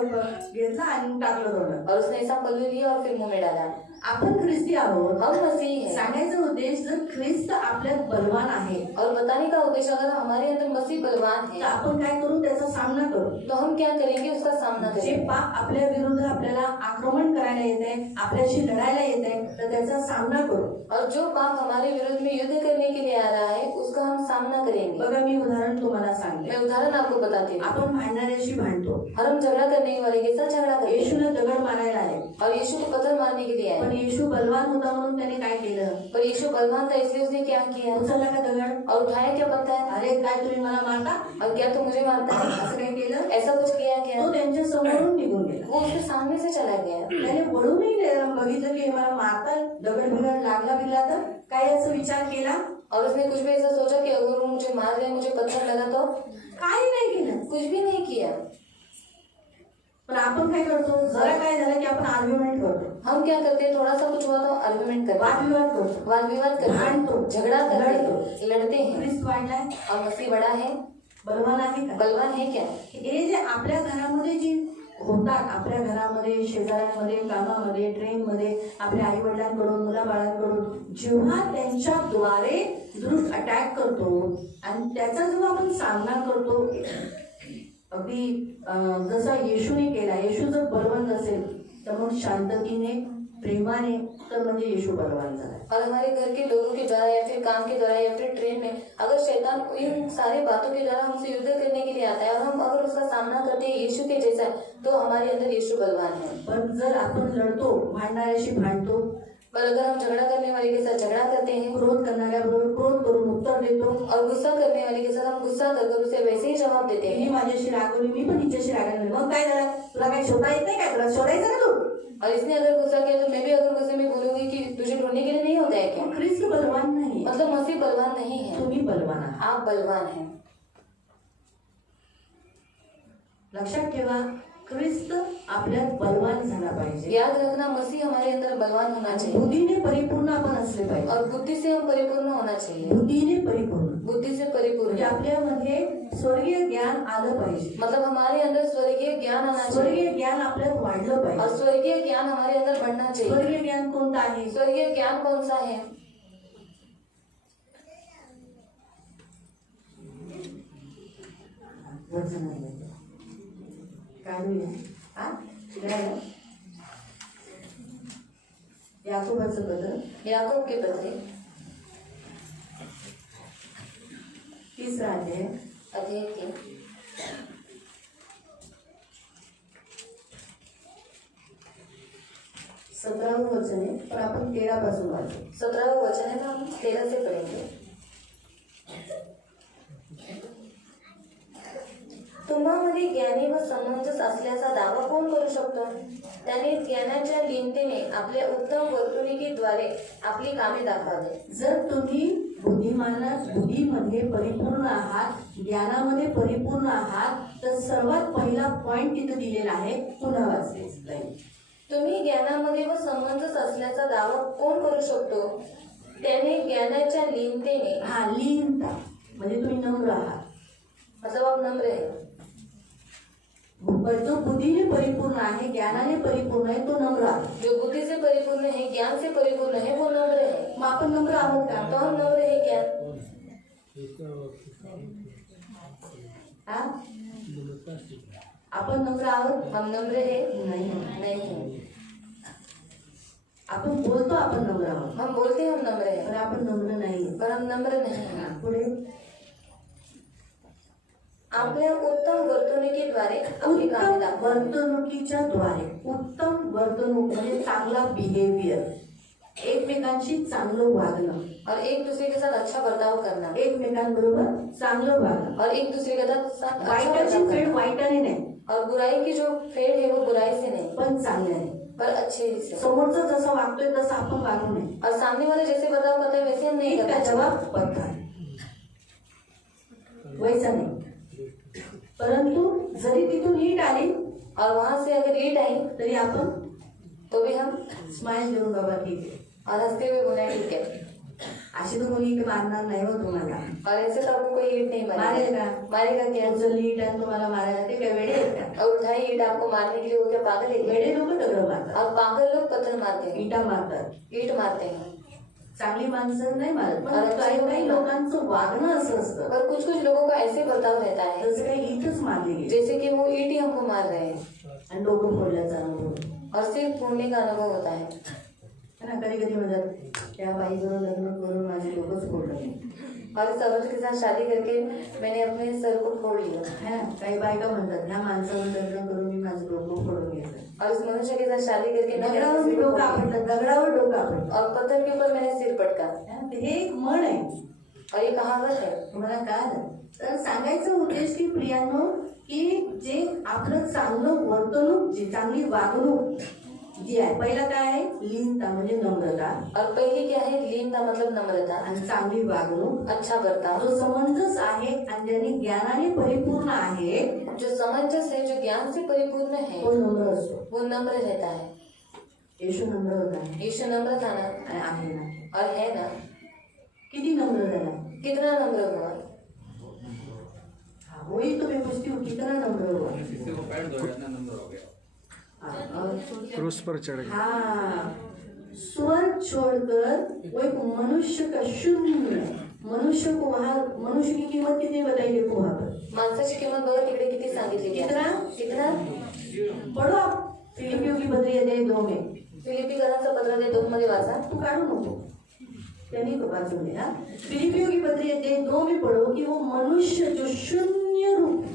घेतला आणि टाकलं तोंडात. और उसने ऐसा पल्लू लिया और फिर मुंह में डाला. आपण ख्रिस्ती आहोत. हम मसीही हैं. सांगायचा उद्देश, जर ख्रिस्त आपल्यात बलवान आहे और बताने का उद्देश्य अगर हमारे अंदर मसीह बलवान तर है आपण काय करू, त्याचा सामना करू. तो हम क्या करेंगे, उसका सामना जे करेंगे. पाप आपल्या विरुद्ध आपल्याला आक्रमण करायला येते, आपल्याशी लढायला येते, तर त्याचा सामना करू. और जो पाप हमारे विरुद्ध में युद्ध करने के लिए आ रहा है उसका हम सामना करेंगे. बघा, मी उदाहरण तुम्हाला सांगते. मैं उदाहरण आपको बताती हूँ. आपण भांडणाऱ्याशी भांडतो. और हम झगड़ा करने वाले के साथ झगड़ा करते हैं. येशूला दगड मारायला आहे, और यीशु को पत्थर मारने के लिए आए. पण येशू बलवान होता म्हणून त्याने काय केलं, पर यीशु बलवान था इसलिए उसने क्या किया, उचलला का दगड. और उठाया क्या पत्थर. अरे काय तुम्ही मला मारता, और क्या तुम मुझे मारता है, असं काय केलं. ऐसा कुछ किया क्या. तो त्यांच्या समोरून निघून गेला. वो उसके सामने से चला गया. त्याने वळूनही बघितलं की मला मारतात, दगड बिगड लागला बिगला तर काय याचा विचार केला. और उसने कुछ भी ऐसा सोचा कि अगर वो मुझे मार रहे हैं, मुझे पत्थर लगा तो. काही नाही केलं. कुछ भी नहीं किया. पण आपण काय करतो, जरा काय झालं की आपण आर्ग्युमेंट करतो, हम क्या करते हैं, थोड़ा सा कुछ हुआ तो आर्ग्यूमेंट करते हैं, वादविवाद करतो, वाद विवाद करते भांडतो, हैं, झगड़ा करते हैं, लढतो. लड़ते हैं. ख्रिस्त वाढलाय, और मसीह बड़ा है, बलवान आहे का. बलवान है क्या. हे जे आपल्या घरामध्ये जी होतात, आपल्या घरामध्ये, शेजाऱ्यांमध्ये, कामामध्ये, ट्रेनमध्ये, आपल्या आई वडिलांकडून, मुलाबाळांकडून जेव्हा त्यांच्याद्वारे दुरुस्त अटॅक करतो आणि त्याचा जेव्हा आपण सामना करतो, अगदी जसा येशूने केला. येशू जर बलवान असेल तर मग शांततेने, प्रेमाने, तर म्हणजे येशू बलवान झाला. और हमारे घर के लोगों के द्वारा या फिर काम के द्वारा या फिर ट्रेन में अगर शैतान इन सारे बातों के द्वारा हमसे युद्ध करने के लिए आता है और हम अगर उसका सामना करते हैं यीशु के जैसा, तो हमारे अंदर यीशु बलवान है. पण जर आपण लढतो, भांडणाऱ्याशी भांडतो, पर अगर हम झगड़ा करने वाले के साथ झगड़ा करते हैं क्रोध करणाऱ्याबरोबर क्रोध करून उत्तर देतो, और गुस्सा करने वाले के साथ हम गुस्सा कर उसे वैसे ही जवाब देते तिने हैं. माझ्याशी रागवली, मी पण तिच्याशी रागवली, मग काय झालं, तुला काय शोधा येत नाही काय, तुला शोधायचं का तू. और इसने अगर गुस्सा किया तो मैं भी अगर गुस्से में बोलूंगी कि तुझे ढूंढने के लिए नहीं होता है क्या. ख्रिस्त बलवान नाही, मतलब मसीह बलवान नहीं है, तुम्ही बलवान आहात. आप बलवान हैं. लक्षात ठेवा, ख्रिस्त आपल्यात बलवान झाला पाहिजे, याद रखना मसीह हमारे अंदर बलवान होना चाहिए बुद्धीने परिपूर्ण आपण असले पाहिजे, और बुद्धि से हम परिपूर्ण होना चाहिए, बुद्धीने परिपूर्ण बुद्धि से परिपूर्ण म्हणजे आपल्यामध्ये स्वर्गीय ज्ञान आलं पाहिजे, मतलब हमारे अंदर स्वर्गीय ज्ञान आना चाहिए स्वर्गीय ज्ञान आपल्यात वाढलं और पाहिजे. स्वर्गीय ज्ञान हमारे अंदर बढ़ना चाहिए. स्वर्गीय ज्ञान कोणतं आहे? स्वर्गीय ज्ञान कौन सा है? वचन काढूया. हा शिकरायला याकोबाचं पत्र याकूब के पत्र 3 अध्याय अध्याय 3 17 वचन आहे, पण आपण 13 पासून वाचू. 17वां वचन है तो हम 13 से पढ़ेंगे. तुम्हामध्ये ज्ञानी व समंजस असल्याचा दावा कोण करू शकतो? त्याने ज्ञानाच्या लीनतेने आपल्या उत्तम वर्तणुकीद्वारे आपली कामे दाखवावी. जर तुम्ही बुद्धीमध्ये परिपूर्ण आहात, ज्ञानामध्ये परिपूर्ण आहात, तर सर्वात पहिला पॉइंट तिथे दिलेला आहे, पुन्हा वाचले. तुम्ही ज्ञानामध्ये व समंजस असल्याचा दावा कोण करू शकतो? त्याने ज्ञानाच्या लीनतेने हा लीनता म्हणजे तुम्ही नम्र आहात. मतलब आप नम्र है. जो बुद्धीने परिपूर्ण आहे, ज्ञानाने परिपूर्ण आहे, तो नम्र आहे. जो बुद्धि से परिपूर्ण है, ज्ञान से परिपूर्ण है, वो नम्र है. मग आपण नम्र आहोत का? तो हम नम्र है क्या? हा आपण नम्र आहोत? हम नम्र है नाही. नहीं. आपण बोलतो आपण नम्र आहोत, हम बोलते हैं हम नम्र है पण आपण नम्र नाही. पर हम नम्र नहीं है. पुढे आपल्या उत्तम वर्तणुकीद्वारे आपली कामे उत्तम दाखवा. वर्तणुकीच्या द्वारे, उत्तम वर्तणूक म्हणजे चांगला बिहेवियर, एकमेकांशी चांगलं वागणं, और एक दूसरे के साथ अच्छा बर्ताव करना, एकमेकांबरोबर चांगलं वागणं. और एक दूसरे के साथ अच्छा वाईटाची बर्ताव फेड करना. वाईटाने नाही, और बुराई की जो फेड है वो बुराई से नहीं पण चांगल्याने. पर अच्छे से. समोरचा जसा वागतोय तसं आपण वागू नये. और सामने वाले जैसे बर्ताव करते हैं वैसे हम नहीं करना त्याच्या चाहिए. पद्धत वैसा नाही. परंतु जरी तिथून नीट आली और वहां से अगर ईट आई तरी आपण तो भी हम स्माइल देऊन बाबा ठीक आहे. और हंसते हुए बोले ठीक है. अशी तर कोणी इकडे मारणार नाही हो तुम्हाला. और ऐसे तो आपको कोई ईट नहीं मारेल मारेगा. का? मारेगा क्या? उचलली ईट आणि तुम्हाला मारायला ते काय वेडे आहेत का? और उठाई ईट आपको मारने के लिए वो क्या पागल है क्या? वेडे लोक दगड मारतात, और पागल लोग पत्थर मारते हैं, इटा मारतात. ईट मारते हैं. चांगली माणसं नाही मारत, पण काही लोकांचं वागणं असं असतं पर कुछ कुछ लोगों का ऐसे बर्ताव रहता है तसं काही इथंच मारले गेले जैसे कि वो ईट ही हमको मार रहे हैं आणि डोकं फोडल्याचा अनुभव और सिर्फ फोड़ने का अनुभव होता है. है ना. कधी कधी म्हणतात त्या बाईबरोबर लग्न करून माझे डोकंच फोडलं नाही. और इस औरत के साथ शादी करके मैंने अपने सर को फोड़ लिया. है ना. काही बायका म्हणतात ह्या माणसावर लग्न करून मी माझं डोकं फोडून घेतलं. और इस मनुष्य के साथ शादी करके मैंने दगडावर अपने मी सिर को डोकं फोड़ लिया. आपटलं, दगडावर डोकं आपटलं. और पत्थर के ऊपर मैंने सिर पटका. हे एक म्हण आहे. और ये कहावत है. तुम्हाला काय झालं? तर सांगायचा उद्देश की प्रियांनो, की जे आपलं चांगलं वर्तणूक, जी चांगली वागणूक जी आहे, पहिला काय आहे? लीनता म्हणजे नम्रता. और पहली क्या है? लीनता मतलब नम्रता. आणि चांगली वागणूक, अच्छा बर्ताव. जो समंजस आहे आणि ज्याने ज्ञानाने परिपूर्ण आहे, जो समंजस है, जो ज्ञान से परिपूर्ण है, तो नम्र असतो. वो नम्र रहता है. येशू नम्र होता यीशु नम्र था ना आणि आहे ना. और है ना. किती नम्र झाला? कितना नम्र हुआ? हाँ, वही तो मैं पूछती हूँ, कितना नम्र हुआ? इससे वो पैर धो जाना नंबर हो गया. हाँ, और क्रूस पर चढ़ गए. हाँ, स्वर्ग छोड़कर वो एक मनुष्य का शून्य, मनुष्य को वहाँ, मनुष्य की कीमत कितनी बताई देखो वहाँ पर. माणसाची किंमत बघा तिकडे किती सांगितली. कितना? कितना? पढ़ो आप फिलिपियों की पत्री अध्याय 2 में. फिलिपीकरांचं पत्र ते 2 मध्ये वाचा. तू काढू नको, त्यांनी तो वाचून दे. हाँ, फिलिपियों की पत्री अध्याय 2 में पढ़ो कि वो मनुष्य जो शून्य रूप,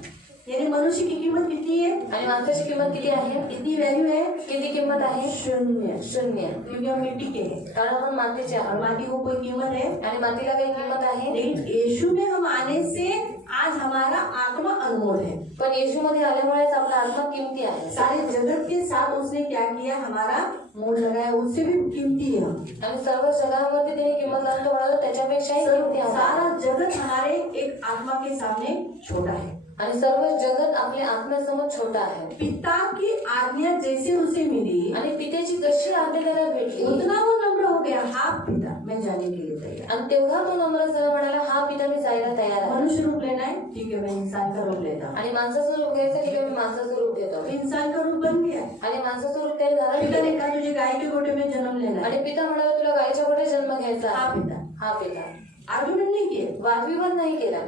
यानी मनुष्य की कीमत कितनी है? आणि माणसाची किंमत किती आहे? कितनी वैल्यू है? किती किंमत आहे? शून्य. शून्य. क्योंकि हम मिट्टी के हैं कारण आपण मातीचे और आहोत माटी को कोई कीमत है, आणि मातीला काही किंमत आहे. लेकिन यीशु में हम आने से आज हमारा आत्मा अनमोल है. पण येशू मध्ये आल्यामुळेच आपला आत्मा किमती आहे. सारे जगत के साथ उसने क्या किया? हमारा मोल लगाया उससे भी कीमती है हम। आणि सर्व जगावरती त्याने किंमत लावून तो म्हणाला त्याच्यापेक्षाही किमती आहे. सारा जगत हमारे एक आत्मा के सामने छोटा है आणि सर्व जगत आपल्या आत्म्यासमोर छोटा आहे. पिता की आज्ञा जैसे उसे मिली आणि पित्याची जशी आज्ञा त्याला भेटली उतना वो नम्र हो गया, हाँ पिता मैं जाने के लिए तैयार। आणि तेवढा तो नम्र झाला, म्हणाला हा पिता मी जायला तयार आहे. मनुष्य रूप लेना है, ठीक है मैं इंसान का रूप लेता हूँ। आणि माणसाचं रूप घ्यायचं, ठीक आहे मी माणसाचं रूप घेतो. तो इंसान का रूप बन गया। आणि माणसाचं रूप त्याने धारण पिता ने केलं. कहा तुझे गाय के गोटे में जन्म लेना है। आणि पिता म्हणाला तुला गायच्या गोठे जन्म घ्यायचा हाँ आहे. पिता। हा पिता. आर्ग्यूमेंट नहीं किए, वादविवाद नाही केला.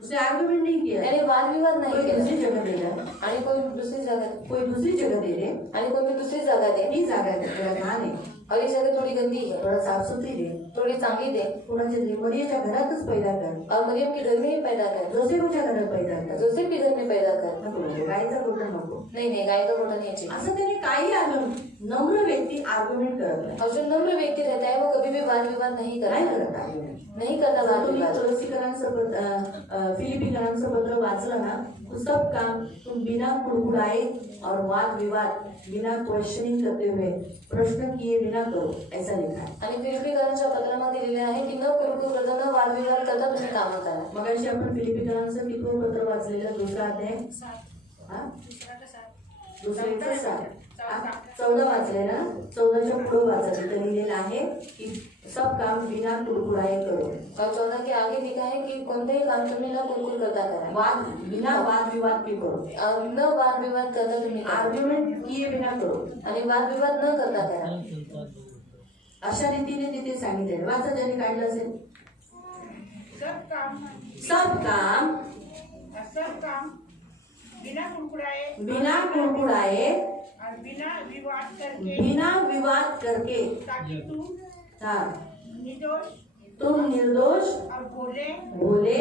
उसने आर्ग्यूमेंट नहीं किया। त्याने वादविवाद नाही कोई केला. दूसरी जगह दे रहा है, आणि कोणी दुसरी जागा कोई दूसरी जगह दे रहे, आणि कोणी दुसरी जागा दे. ही जागा है तेरा घाण आहे, और ही जगह थोडी गंदी है, थोड़ा साफ सुथरी दे, थोडी चांगली दे. कुणाच्या मरियाच्या घरातच पैदा कर, और मरियम की घर में ही पैदा कर, जोसेफच्या घरात पैदा कर, जोसेफ की घर में पैदा कर. नको नको, गायचा गोठा नको। नाही नाही, गाय का गोठा नहीं चाहिए. असं त्याने काही आर्ग्युमेंट, नम्र व्यक्ती आर्ग्युमेंट करत नाही, और जो नम्र व्यक्ति रहता है वो कभी भी वाद विवाद नहीं करता. नाही करत आर्ग्युमेंट। नहीं करता वाद तुम्ही विवाद. फिलिपिकरांचं पत्र वाचलं ना, तो सब काम तुम बिना कुड़कुड़ाए और वाद विवाद बिना क्वेश्चनिंग करते हुए प्रश्न किए बिना करो, ऐसा लिखा है। आणि फिलिपिकरांच्या पत्रामध्ये लिहिले आहे की न कुरकुर करता न वाद विवाद करता तुम्ही कामं करा. मगाशी आपण फिलिपिकरांचं किती पत्र वाचलेलं, दुसरा अध्याय, हा? दुसऱ्याचं 14 वाचले ना, 14च्या पुढे वाचा, तिथे लिहिलेलं आहे की सब काम बिना कुड़कुड़ाए करो। और 14 के आगे लिखा है कि कोणतेही काम तुम्ही न कुरकुर करता करा. बिना वाद विवाद के करो, और न वाद विवाद करता तुम्ही करा. आर्ग्युमेंट किए बिना करो, आणि वाद विवाद न करता करा. अशा रीतीने तिथे सांगितले। वाचा ज्याने काढलं असेल। सब काम सब काम बिना कुड़कुड़ाए और बिना विवाद करके, ताकि तुम निर्दोष और भोले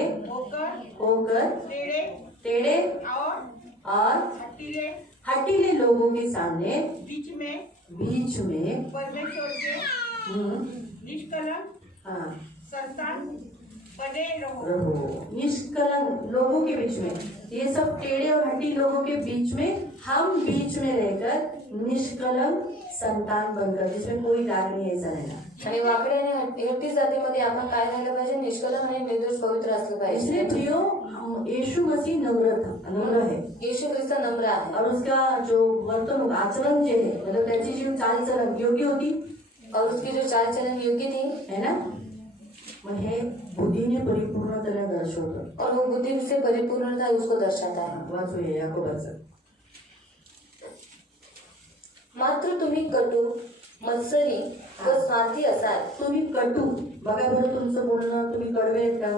होकर टेढ़े और हठीले लोगों के सामने बीच में परमेश्वर के निष्कलंक हाँ संतान बने रहो। निष्कलंक लोगों के बीच में, ये सब टेढ़े और हठी लोगों के बीच में हम बीच में रहकर निष्कलंक संतान बनकर, जिसमें कोई दाग नहीं, ऐसा रहना। आणि वाकड्या आणि हट्टी जातीमध्ये आपण काय राहिलं पाहिजे, निष्कलंक आणि निर्दोष पवित्र असलं पाहिजे. इसलिए प्रियो यीशु मसीह नम्र है, येशू ख्रिस्त नम्र आहे. और उसका जो वर्तणूक आचरण जे है, मतलब त्याची जी चालचलन योग्य होती, और उसकी जो चाल चलन योग्य थी, है ना, मग हे बुद्धीने परिपूर्ण त्याला दर्शवतं। और वो बुद्धि से परिपूर्णता उसको दर्शाता है. वाचूया याकोबाचं। मात्र तुम्ही कटू, मत्सरी व स्वार्थी असाल. तुम्ही कटू, बघा बरं तुमचं बोलणं, तुम्ही कडवे आहेत का?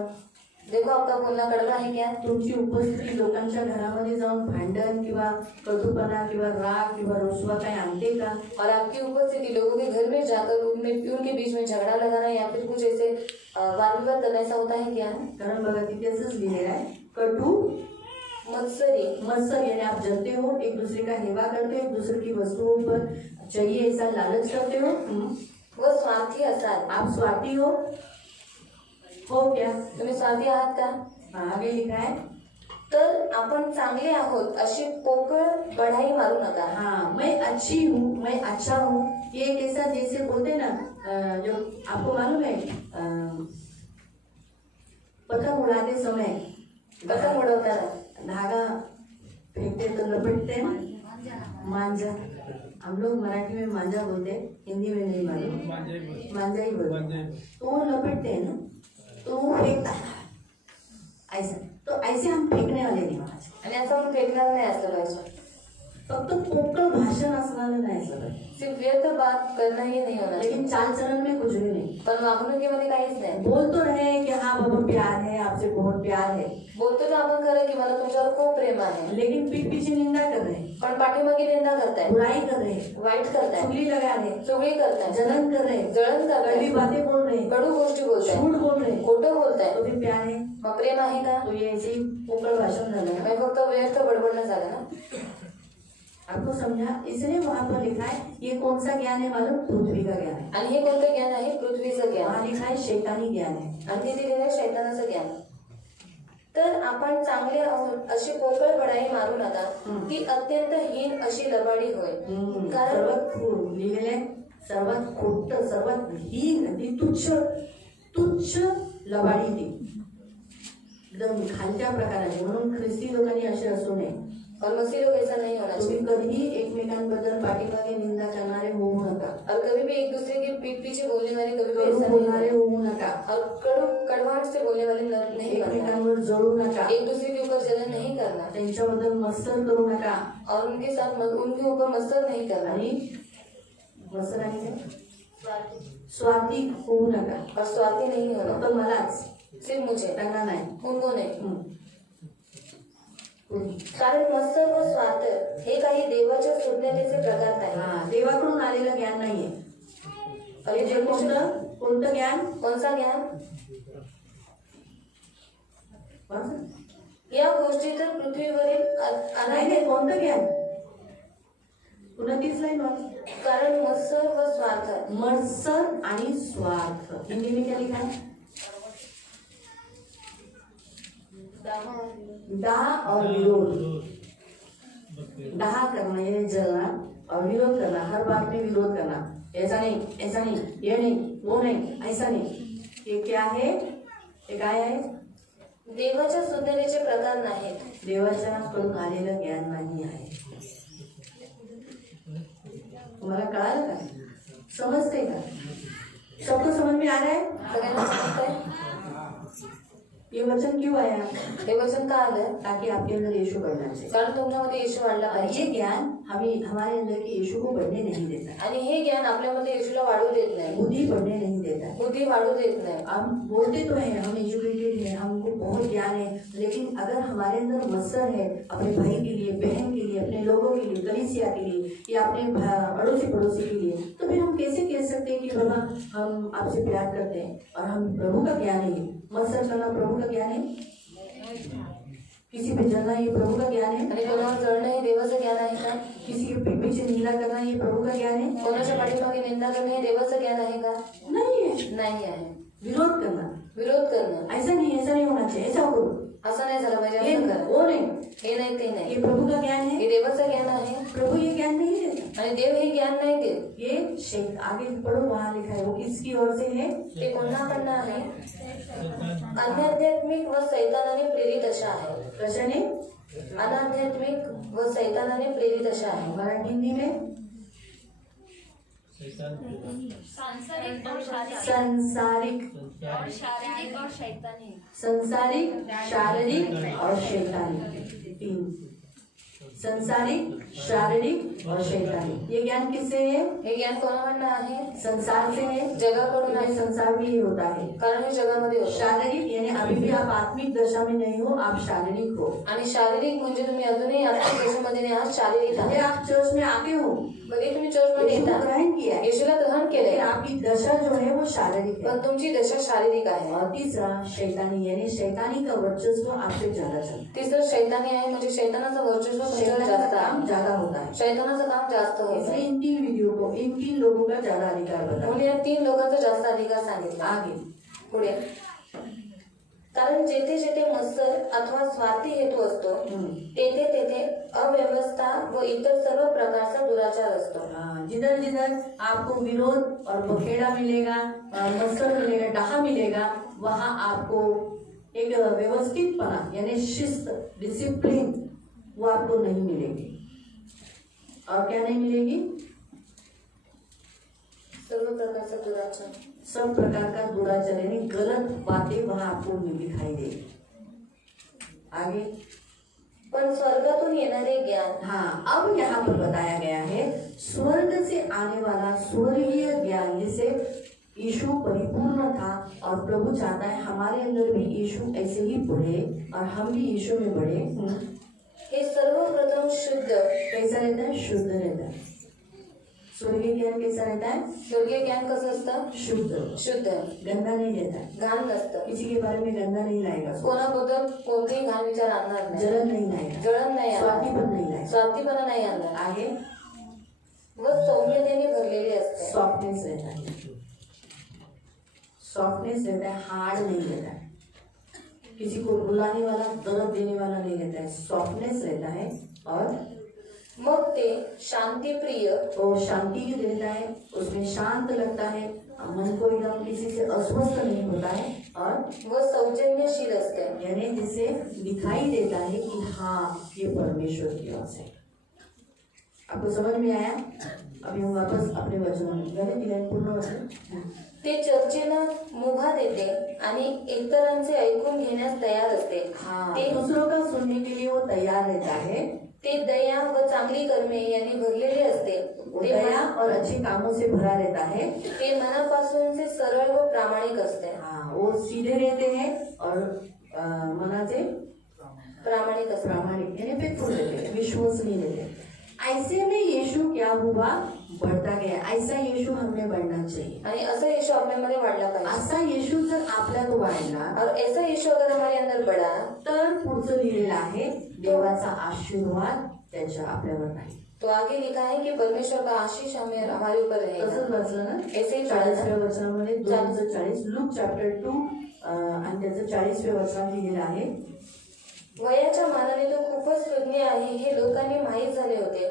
देखो आपका बोलना कड़वा है क्या. तुमची उपस्थिती लोकांच्या घरामध्ये जाऊन भांडण किंवा कटुपणा किंवा राग किंवा रुसवा काही आणते का? और आपकी उपस्थिति लोगों के घर में जाकर उनके बीच में झगड़ा लगाना या फिर कुछ ऐसे वाद विवाद करना, ऐसा होता है क्या. कारण बघा तिथे असंच लिहिलेलं आहे, कटू मत्सर यानी आप जलते हो, एक दूसरे का हेवा करते हो, एक दूसरे की वस्तुओं पर चाहिए ऐसा लालच करते हो, व स्वार्थी असाल. आप स्वार्थी हो क्या? तुम्ही स्वार्थी आहात का. आगे लिखा है, तर आपण चांगले आहोत अशी पोकळ बढाई मारू नका. हाँ मैं अच्छी हूँ, मैं अच्छा हूँ, ये एक ऐसा जैसे बोलते ना, जो आपको मालूम है, पतंग उड़ाते समय पतंग उडवताना धागा फेंकते तो लपेटते हैं, मांझा, हम लोग मराठी में मांझा बोलते हैं, हिंदी में नहीं मालूम, मांझा ही बोलते हैं। तो वो लपेटते हैं ना, तो वो फेंकता है ऐसा, तो ऐसे हम फेंकने वाले नहीं होना चाहिए। आणि असं आपण फेकणार नाही असलं पाहिजे. फक्त पोकळ भाषण असणारं नाही असलं पाहिजे, सिर्फ व्यर्थ बात करना ही नहीं होना चाहिए. लेकिन चाल चलन में कुछ भी नहीं। पण वागणुकीमध्ये काहीच नाही. बोल तो रहे कि हाँ बाबा प्यार है, आपसे बहुत प्यार है, बोलतो तर आपण खरं की मला तुमच्यावर खूप प्रेम आहे, लेकिन पीठ पीछे निंदा कर रहे हैं, पण पाठीमागे निंदा करताय, बुराई कर रहे हैं, वाईट करताय, चुगली लगा रहे हैं, चुगली करताय, जलन कर रहे हैं, जळण कड़वी करताय, बातें बोल रहे हैं, कडू गोष्टी बोलताय, झूठ बोल रहे हैं, खोटं बोलताय, तो भी प्यार है? मग प्रेम आहे का. तो ये ऐसे ही पोकळ भाषण झालं ना, मग फक्त व्यर्थ बडबडणं झालं ना. आपको समझा? इसलिए वहां पर लिखा है, ये कौन सा ज्ञान है मालूम? पृथ्वी का ज्ञान है। आणि हे कोणतं ज्ञान आहे. पृथ्वीचं ज्ञान. वहां लिखा है शैतानी ज्ञान है। आणि ते दिलेलं आहे शैतानाचं ज्ञान. तर आपण चांगले आहोत अशी पोकळ बढाई मारू नका. हं. ती अत्यंत हीन अशी लबाडी होय. कारण सर्वात लिहिलेलं आहे, सर्वात खोटं, सर्वात हीन, ती तुच्छ लबाडी ती एकदम खालच्या प्रकाराची. म्हणून ख्रिस्ती लोकांनी असे असू नये. और मसीह लोग ऐसा नहीं होना तुम्ही चाहिए. कधीही एकमेकांबद्दल पाठीमागे निंदा करणारे होऊ नका, और कभी भी एक दूसरे की पीठ पीछे बोलने वाले कभी भी कडू ऐसा नहीं बोलणारे होना. होऊ नका, और कड़वाहट से बोलने वाले नहीं बनना. एकमेकांवर जळू नका, एक दूसरे के ऊपर जलन नहीं करना. त्यांच्याबद्दल मत्सर करू नका. और उनके साथ उनके ऊपर मत्सर नहीं करना. आणि मत्सर आणि काय? स्वार्थी होऊ नका. और स्वार्थी नहीं होना. फक्त मलाच, सिर्फ मुझे, त्यांना नाही. उनको नहीं. पुढे. कारण मत्सर व स्वार्थ हे काही देवाच्या सुज्ञतेचे प्रकार नाही. हा, देवाकडून आलेलं ज्ञान नाहीये. आणि जे कोणतं ज्ञान? कौन सा ज्ञान? वाचा. या गोष्टी तर पृथ्वीवरील नाही नाही, कोणतं ज्ञान? पुन्हा तीच लाईन वाच. कारण मत्सर व स्वार्थ. मत्सर आणि स्वार्थ. हिंदी में क्या लिखा है? दाह और विरोध. दाह करना यानी जलना, और विरोध करना, हर बात में विरोध करना. ऐसा नहीं, ऐसा नहीं, ये नहीं, वो नहीं, ऐसा नहीं. ये क्या है? ये काय आहे? देवाच्या सुज्ञतेचे प्रकार नाहीत. देवाच्या कडून आलेलं ज्ञान नाही आहे. तुम्हाला कळालं का? समजते का? सबको समझ में आ रहा है? सगळ्यांना समजतंय? ये वचन क्यों आया? हे वचन का आलं? ताकि आपके अंदर यीशु बढ़ना चाहिए. कारण तुमच्यामध्ये येशू वाढला और पाहिजे. ये ज्ञान हमारे अंदर के यीशु को बढ़ने नहीं देता, आणि हे ज्ञान आपल्यामध्ये येशूला वाढू देत नाही, बुद्धि बढ़ने नहीं देता. बुद्धी वाढू देत नाही. हम बोलते तो हैं हम एजुकेटेड हैं, हमको बहुत ज्ञान है, लेकिन अगर हमारे अंदर मत्सर है अपने भाई के लिए, बहन के लिए, अपने लोगों के लिए, कलीसिया के लिए, या अपने अड़ोसी पड़ोसी के लिए, तो फिर हम कैसे कह सकते हैं कि बाबा हम आपसे प्यार करते हैं और हम प्रभु का ज्ञान है? मत्सर करना प्रभु का ज्ञान है? किसी पे जलना ये प्रभु का ज्ञान है? आणि कोणावर जळणं हे देवाचं ज्ञान आहे का? किसी के पीठ पीछे निंदा करना ये प्रभु का ज्ञान है? कोणाच्या पाठीमागे निंदा करणे हे देवाचं ज्ञान आहे का? नहीं है. नाही आहे. विरोध करना, विरोध करणं, ऐसा नहीं, ऐसा नहीं होना चाहिए, ऐसा करो, असं नाही झालं पाहिजे, ये असं करा. वो नहीं, हे नाही ते ये नाही. प्रभु का ज्ञान है. हे देवाचं ज्ञान आहे. प्रभु ये ज्ञान नहीं देता. आणि देव हे ज्ञान नाही देत. ये आगे पढ़ो, वहां लिखा है वो किसकी ओर से है? ते कोणाकडनं आहे? अनाध्यात्मिक व सैतानाने प्रेरित अशा आहे. कशाने? अनाध्यात्मिक व सैतानाने प्रेरित अशा आहे. मराठी हिंदी में सांसारिक और शारीरिक संसारिक, और शारीरिक और शैतानी. संसारिक, शारीरिक और शैतानी. तीन. संसारिक, शारीरिक और शैतानी. ये ज्ञान किससे है? हे ज्ञान कोणाकडनं आहे? संसार से है. जगाकडून क्योंकि आहे. संसार भी ये होता है. कारण हे जगामध्ये होतं. शारीरिक यानी अभी भी आप आत्मिक दशा में नहीं हो, आप शारीरिक हो. आणि शारीरिक म्हणजे तुम्ही अजूनही आत्मिक देशामध्ये नाही आहात, शारीरिक भले आहात. आप चर्च में आते हो, कधी तुम्ही चर्चमध्ये यीशु को येता, ग्रहण किया है, येशूला ग्रहण लेकिन केलंय, आपकी दशा जो है वो शारीरिक है. पण तुमची दशा शारीरिक आहे. और तीसरा शैतानी यानी शैतानी का वर्चस्व आपसे ज्यादा चलता है. तिसरं शैतानी आहे म्हणजे शैतानाचं वर्चस्व तुमच्यावर शैतान का जास्त काम आहे. ज्यादा होता है. शैतानाचं काम जास्त होत इसलिए आहे. इन तीन वीडियो को इन तीन लोगों का ज्यादा अधिकार बताया. म्हणून या 3 लोकांचा जास्त अधिकार सांगितला. आगे पुढे, कारण जेथे जेथे मत्सर अथवा स्वार्थी हेतू असतो तेथे तेथे अव्यवस्था व इतर सर्व प्रकारचा दुराचार असतो. जिधर जिधर आपको विरोध और बखेड़ा मिलेगा, मत्सर मिलेगा, डाहा मिलेगा, वहाँ आपको एक व्यवस्थितपना यानी शिस्त, डिसिप्लिन वो आपको नहीं मिलेगी. और क्या नहीं मिलेगी? सर्व प्रकारचा दुराचार. सब प्रकार का दुराचार यानी गलत बातें वहाँ आपको दिखाई देगी. आगे पण स्वर्गातून येणारे ज्ञान. हाँ, अब यहाँ पर बताया गया है स्वर्ग से आने वाला स्वर्गीय ज्ञान, जिसे यीशु परिपूर्ण था और प्रभु चाहता है हमारे अंदर भी यीशु ऐसे ही बढ़े और हम भी यीशु में बढ़े. हे सर्वप्रथम शुद्ध. कैसा रहता है? शुद्ध रहता है. स्वर्गीय ज्ञान कैसा रहता है? स्वर्गीय ज्ञान कसं असतं? शुद्ध, शुद्ध, गंदा नहीं रहता है. घाण नसतं. किसी के बारे में गंदा नहीं लाएगा, कोणाबद्दल कोणतेही घाण विचार आणणार नाही, जलन नहीं लाएगा, जळण नाही आणणार, स्वार्थीपन नहीं लाएगा. स्वार्थीपणा नाही आणणार आगे व सौम्यतेने भरलेले असते. सॉफ्टनेस रहता है. सॉफ्टनेस रहता है, हार्ड नहीं रहता है. किसी को रुलाने वाला, दर्द देने वाला नहीं रहता है, सॉफ्टनेस रहता है और मग ते शांती प्रिय वो शांति देता है, उसमें शांत लगता है, मन को एकदम किसी से अस्वस्थ नहीं होता है और व सौजन्यशील असते. यानी जिसे दिखाई देता है कि हाँ ये परमेश्वर की आवाज है. आपको समझ में आया? अभी हम वापस अपने वचनों में गए पूर्ण वचन. ते चर्चेला मुभा देते आणि इतरांचे ऐकून घेण्यास तयार असते. हाँ, ते दूसरों का सुनने के लिए वो तैयार रहता है. ते दया व चांगली कर्मे यांनी भरलेले असते. वो ते दया और अच्छे कामों से भरा रहता है. ते मनापासून से सरळ व प्रामाणिक असते. हाँ, वो सीधे रहते हैं और मना से प्रामाणिक असते. प्रामाणिक यानी फेथफुल रहते हैं, विश्वसनीय रहते हैं. ऐसे में यीशु क्या हुआ? बढ़ता गया. ऐसा यीशु हमने बढ़ना चाहिए. आणि असं येशू आपल्यामध्ये वाढला पाहिजे. असा येशू जर आपल्यात वाढला और ऐसा येशू अगर हमारे अंदर बढ़ा तर पुढचं लिहिलेलं आहे देवाचा आशीर्वाद त्याच्या आपल्यावर नाही. तो आगे लिखा है कि परमेश्वर का आशीष हमारे ऊपर रहेगा. तसंच वाचलं ना ऐसे ही पढ़ा 40व्या था. वचनामध्ये 2:40 लूक चॅप्टर 2 आणि त्याचं 40व्या वचनात लिहिलेलं आहे. वयाच्या मानाने तो खूपच सुज्ञ आहे हे लोकांनी माहीत झाले होते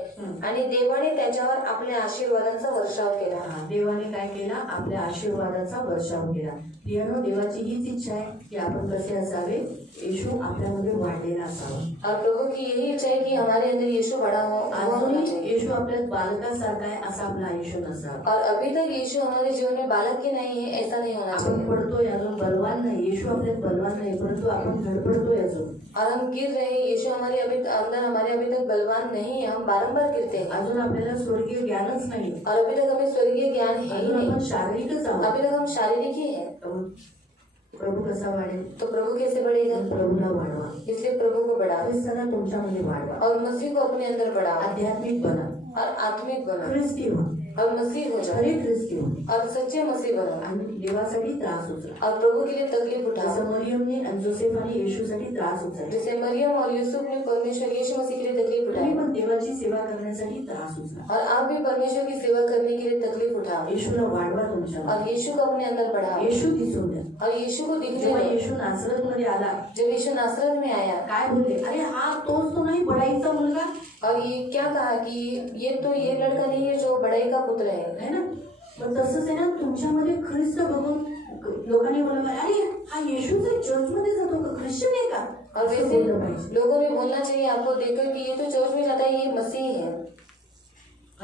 आणि देवाने त्याच्यावर आपल्या आशीर्वादांचा वर्षाव केला. हा, देवाने काय केला? आपल्या आशीर्वादाचा वर्षाव केला. प्रियानो, देवाची हीच इच्छा आहे की आपण कसे असावे? येशू आपल्यामध्ये वाढलेला असावा. और प्रभु की यही इच्छा है कि हमारे अंदर यीशु बड़ा हो वो होना अजूनही चाहिए. येशू आपल्यात बालकासारखा आहे असं आपलं आयुष्य नसावं. और अभी तक यीशु हमारे जीवन में बालक की नहीं है ऐसा नहीं होना आपण चाहिए. पडतोय अजून बलवान नाही. येशू आपल्यात बलवान नाही, परंतु आपण धडपडतोय अजून. और हम गिर रहे हैं. यीशु हमारे अभी तक बलवान नहीं है. हम बारंबार गिरते हैं अजून आपल्याला स्वर्गीय ज्ञानच नाही. और अभी तक हमें स्वर्गीय ज्ञान है ही अजून आपण नहीं. शारीरिकच आहोत. अभी तक हम शारीरिक ही है. प्रभू कसा वाढेल? तो प्रभु कैसे बढ़ेगा? प्रभूला वाढवा. इसलिए प्रभु को बढ़ाओ ख्रिस्ताला तुमच्यामध्ये वाढवा. और मसीह को अपने अंदर बढ़ाओ आध्यात्मिक बना, और आत्मिक बनो ख्रिस्ती हो, और मसीह हो जाओ खरे ख्रिस्ती हो और सच्चे मसीह बनो आणि देवासाठी त्रास उचला. और प्रभु के लिए तकलीफ जसं उठाओ. मरियमने आणि जोसेफाने येशूसाठी त्रास उचलला. जैसे मरियम और यूसुफ ने परमेश्वर यीशु मसीह के लिए तकलीफ तुम्ही उठाई पण देवाची सेवा करण्यासाठी त्रास उचला. और आप भी परमेश्वर की सेवा करने के लिए तकलीफ उठाओ येशूला वाढवा तुमच्या. और यीशु को अपने अंदर बढ़ाओ येशू दिसून द्या. और यीशु को दिखने जेव्हा दो. येशू नासरतमध्ये आला, जब यीशु नासरत में आया काय बोलले? अरे हा तोच तो नाही बडाईचा मुलगा और ये क्या कहा कि ये लड़का नहीं है जो बड़ाई का पुत्र है ना. मग तसंच आहे ना, तुमच्यामध्ये ख्रिस्त बघून लोकांनी बोललं अरे हा येशू जर चर्चमध्ये जातो का? ख्रिश्चन आहे का? और असं वैसे बोललं पाहिजे. लोगों ने बोलना चाहिए आपको देखकर कि ये तो चर्च में जाता है, ये मसीह है.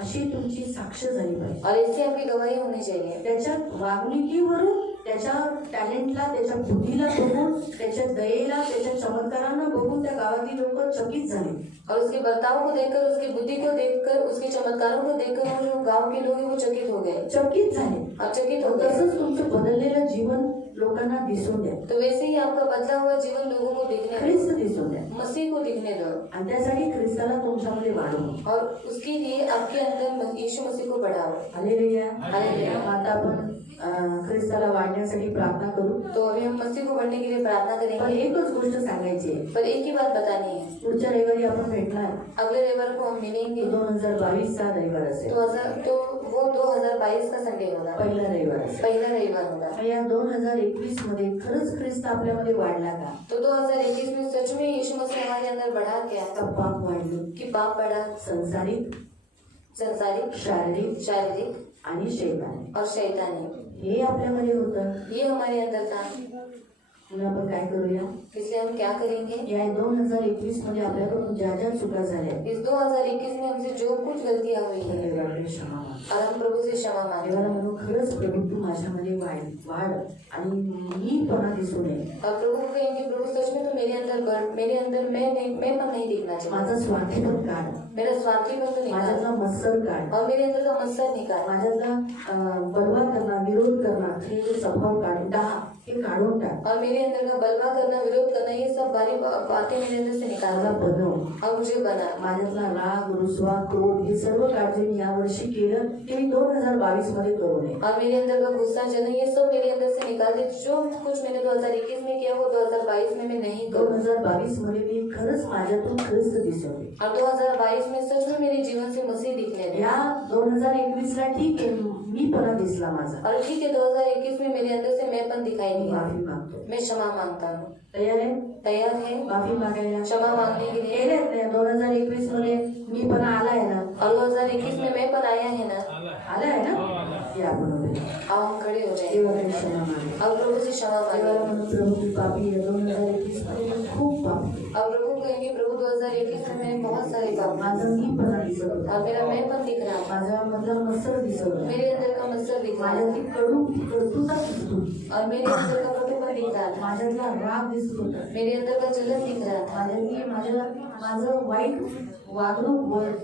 अशी तुमची साक्ष झाली पाहिजे. और ऐसी आपकी गवाही होनी चाहिए. त्याच्या वागणुकीवरून, त्याच्या टॅलेंटला, त्याच्या बुद्धीला बघून, त्याच्या दयेला, त्याच्या चमत्कारांना बघून त्या गावातील लोक चकित झाले. और उसके बर्ताव को देखकर, उसकी बुद्धि को देखकर, उसके चमत्कारों को देखकर वो जो गांव के लोग हैं वो चकित हो गए. चकित झाले. और चकित हो गए. तसंच तुमचं बदललेलं जीवन लोकांना दिसून द्या. तो वैसे ही आपका बदला हुआ जीवन लोगों को दिखने दो. ख्रिस्त दिसून द्या. मसीह को दिखने दो. आणि त्यासाठी ख्रिस्ताला तुमच्यामध्ये वाढवा. और उसके लिए आपके अंदर यीशु मसीह को बढ़ाओ. हालेलुया. हालेलुया. आता आपण ख्रिस्ताला वाढण्यासाठी प्रार्थना करू. तो अभी हम मसीह को बढ़ने के लिए प्रार्थना पण करेंगे. एकच गोष्ट सांगायची आहे. पर एक ही बात बतानी है. पुढच्या रविवारी आपण भेटणार. अगले रविवार को हम मिलेंगे. 2022 चा रविवार असेल. तो वो 2022 का संडे होगा. पहिला रविवार असेल. पहिला रविवार होगा. या 2021 मध्ये खरंच ख्रिस्त आपल्यामध्ये वाढला का? तो 2021 में सच में यीशु मसीह हमारे अंदर बढ़ा क्या? का पाप वाढलं? कि पाप बढ़ा, संसारिक, संसारिक, शारीरिक आणि शैतानिक. और शैतानी. हे आपल्यामध्ये होतं. ये हमारे अंदर था. म्हणून आपण काय करूया? इसलिए हम क्या करेंगे? या 2021 मध्ये आपल्याकडून ज्या ज्या चुका झाल्या, इस 2021 में हमसे जो कुछ गलतियां हुई है देवाकडे क्षमा मागा. और हम प्रभु से क्षमा मांगे. देवाला म्हणू, खरंच प्रभू तू माझ्यामध्ये वाढ आणि मीपणा दिसू नये. और प्रभु को कहेंगे प्रभु सच में तो मेरे अंदर बढ़, मेरे अंदर मैं पर नहीं दिखना चाहिए. माझा स्वार्थीपण काढ. मेरा स्वार्थीपन तो निकाल माझ्यातला मत्सर काढ. और मेरे अंदर का मत्सर निकाल. माझ्यातला बलवा करना, विरोध करना, हे जो स्वभाव काढ, डाह हे काढून टाक. और मेरे अंदर का बलवा करना, विरोध करना, ये सब बारी बातें मेरे अंदर से निकाल मला दो बनव. और मुझे बना. माझ्यातला राग, रुसवा, क्रोध हे सर्व काढ जे मी यावर्षी केलं ते मी 2022 मध्ये करू नये. और मेरे अंदर का गुस्सा, जलन, ये सब मेरे अंदर से निकाल दे. जो कुछ मैंने 2021 में किया वो 2022 में मैं नहीं करूँ. 2022 मध्ये मी खरंच माझ्यातून ख्रिस्त दिसवले. और 2022 में सच में मेरे जीवन से मसीह दिखने दे. या 2021 ला ठीक आहे, मीपणा दिसला माझा, और ठीक है 2021 में मेरे अंदर से मैं पन दिखाई मी दिया। माफी मागतो. मैं क्षमा मांगता हूँ। तयार आहे तैयार है माफी मागायला? क्षमा मांगने के लिए? केलेत नाही 2021 मध्ये मीपणा आलाय ना? और 2021 में मैं पन आया है ना? आलाय ना? या आपण उभे. आओ हम खड़े हो जाए देवाकडे क्षमा मागे. और प्रभु से क्षमा देवाला मांगे। म्हणून प्रभू मी पापी आहे, 2021 मध्ये मी खूप पाप केले. और प्रभु कहेंगे प्रभु 2021 में मैंने बहुत सारे पाप माझा मीपणा दिसत होता, और मेरा मैं पन दिख रहा था, माझा मधला मत्सर दिसत होता, मेरे अंदर का मत्सर दिख रहा था माझ्यातली कडूता दिसत होती, और मेरे अंदर का कटुपन दिख रहा था, माझ्यातला राग दिसत होता, मेरे अंदर का जलन दिख रहा था माझं वाईट वागणूक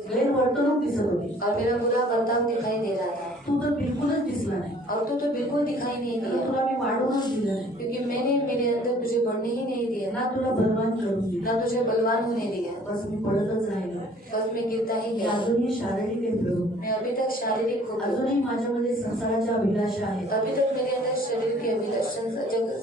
गैरवर्तणूक दिसत होती. और मेरा बुरा बर्ताव दिखाई दे रहा था। तू तर बिलकुलच दिसला नाही, और तू तो बिल्कुल दिखाई नहीं तर दिया, तुला मी वाढवूनच दिलं नाही, क्योंकि मैंने मेरे अंदर तुझे बढ़ने ही नहीं दिया, ना तुला बलवान करून दिलं. ना तुझे बलवान होने दिया। बस मी पडतच राहिलो. बस मैं गिरता ही मी गया। अजूनही शारीरिक आहे प्रभू, मैं अभी तक शारीरिक हूँ, अजूनही माझ्यामध्ये संसाराच्या अभिलाषा आहेत. अभी तक मेरे अंदर शरीर की अभिलाषा,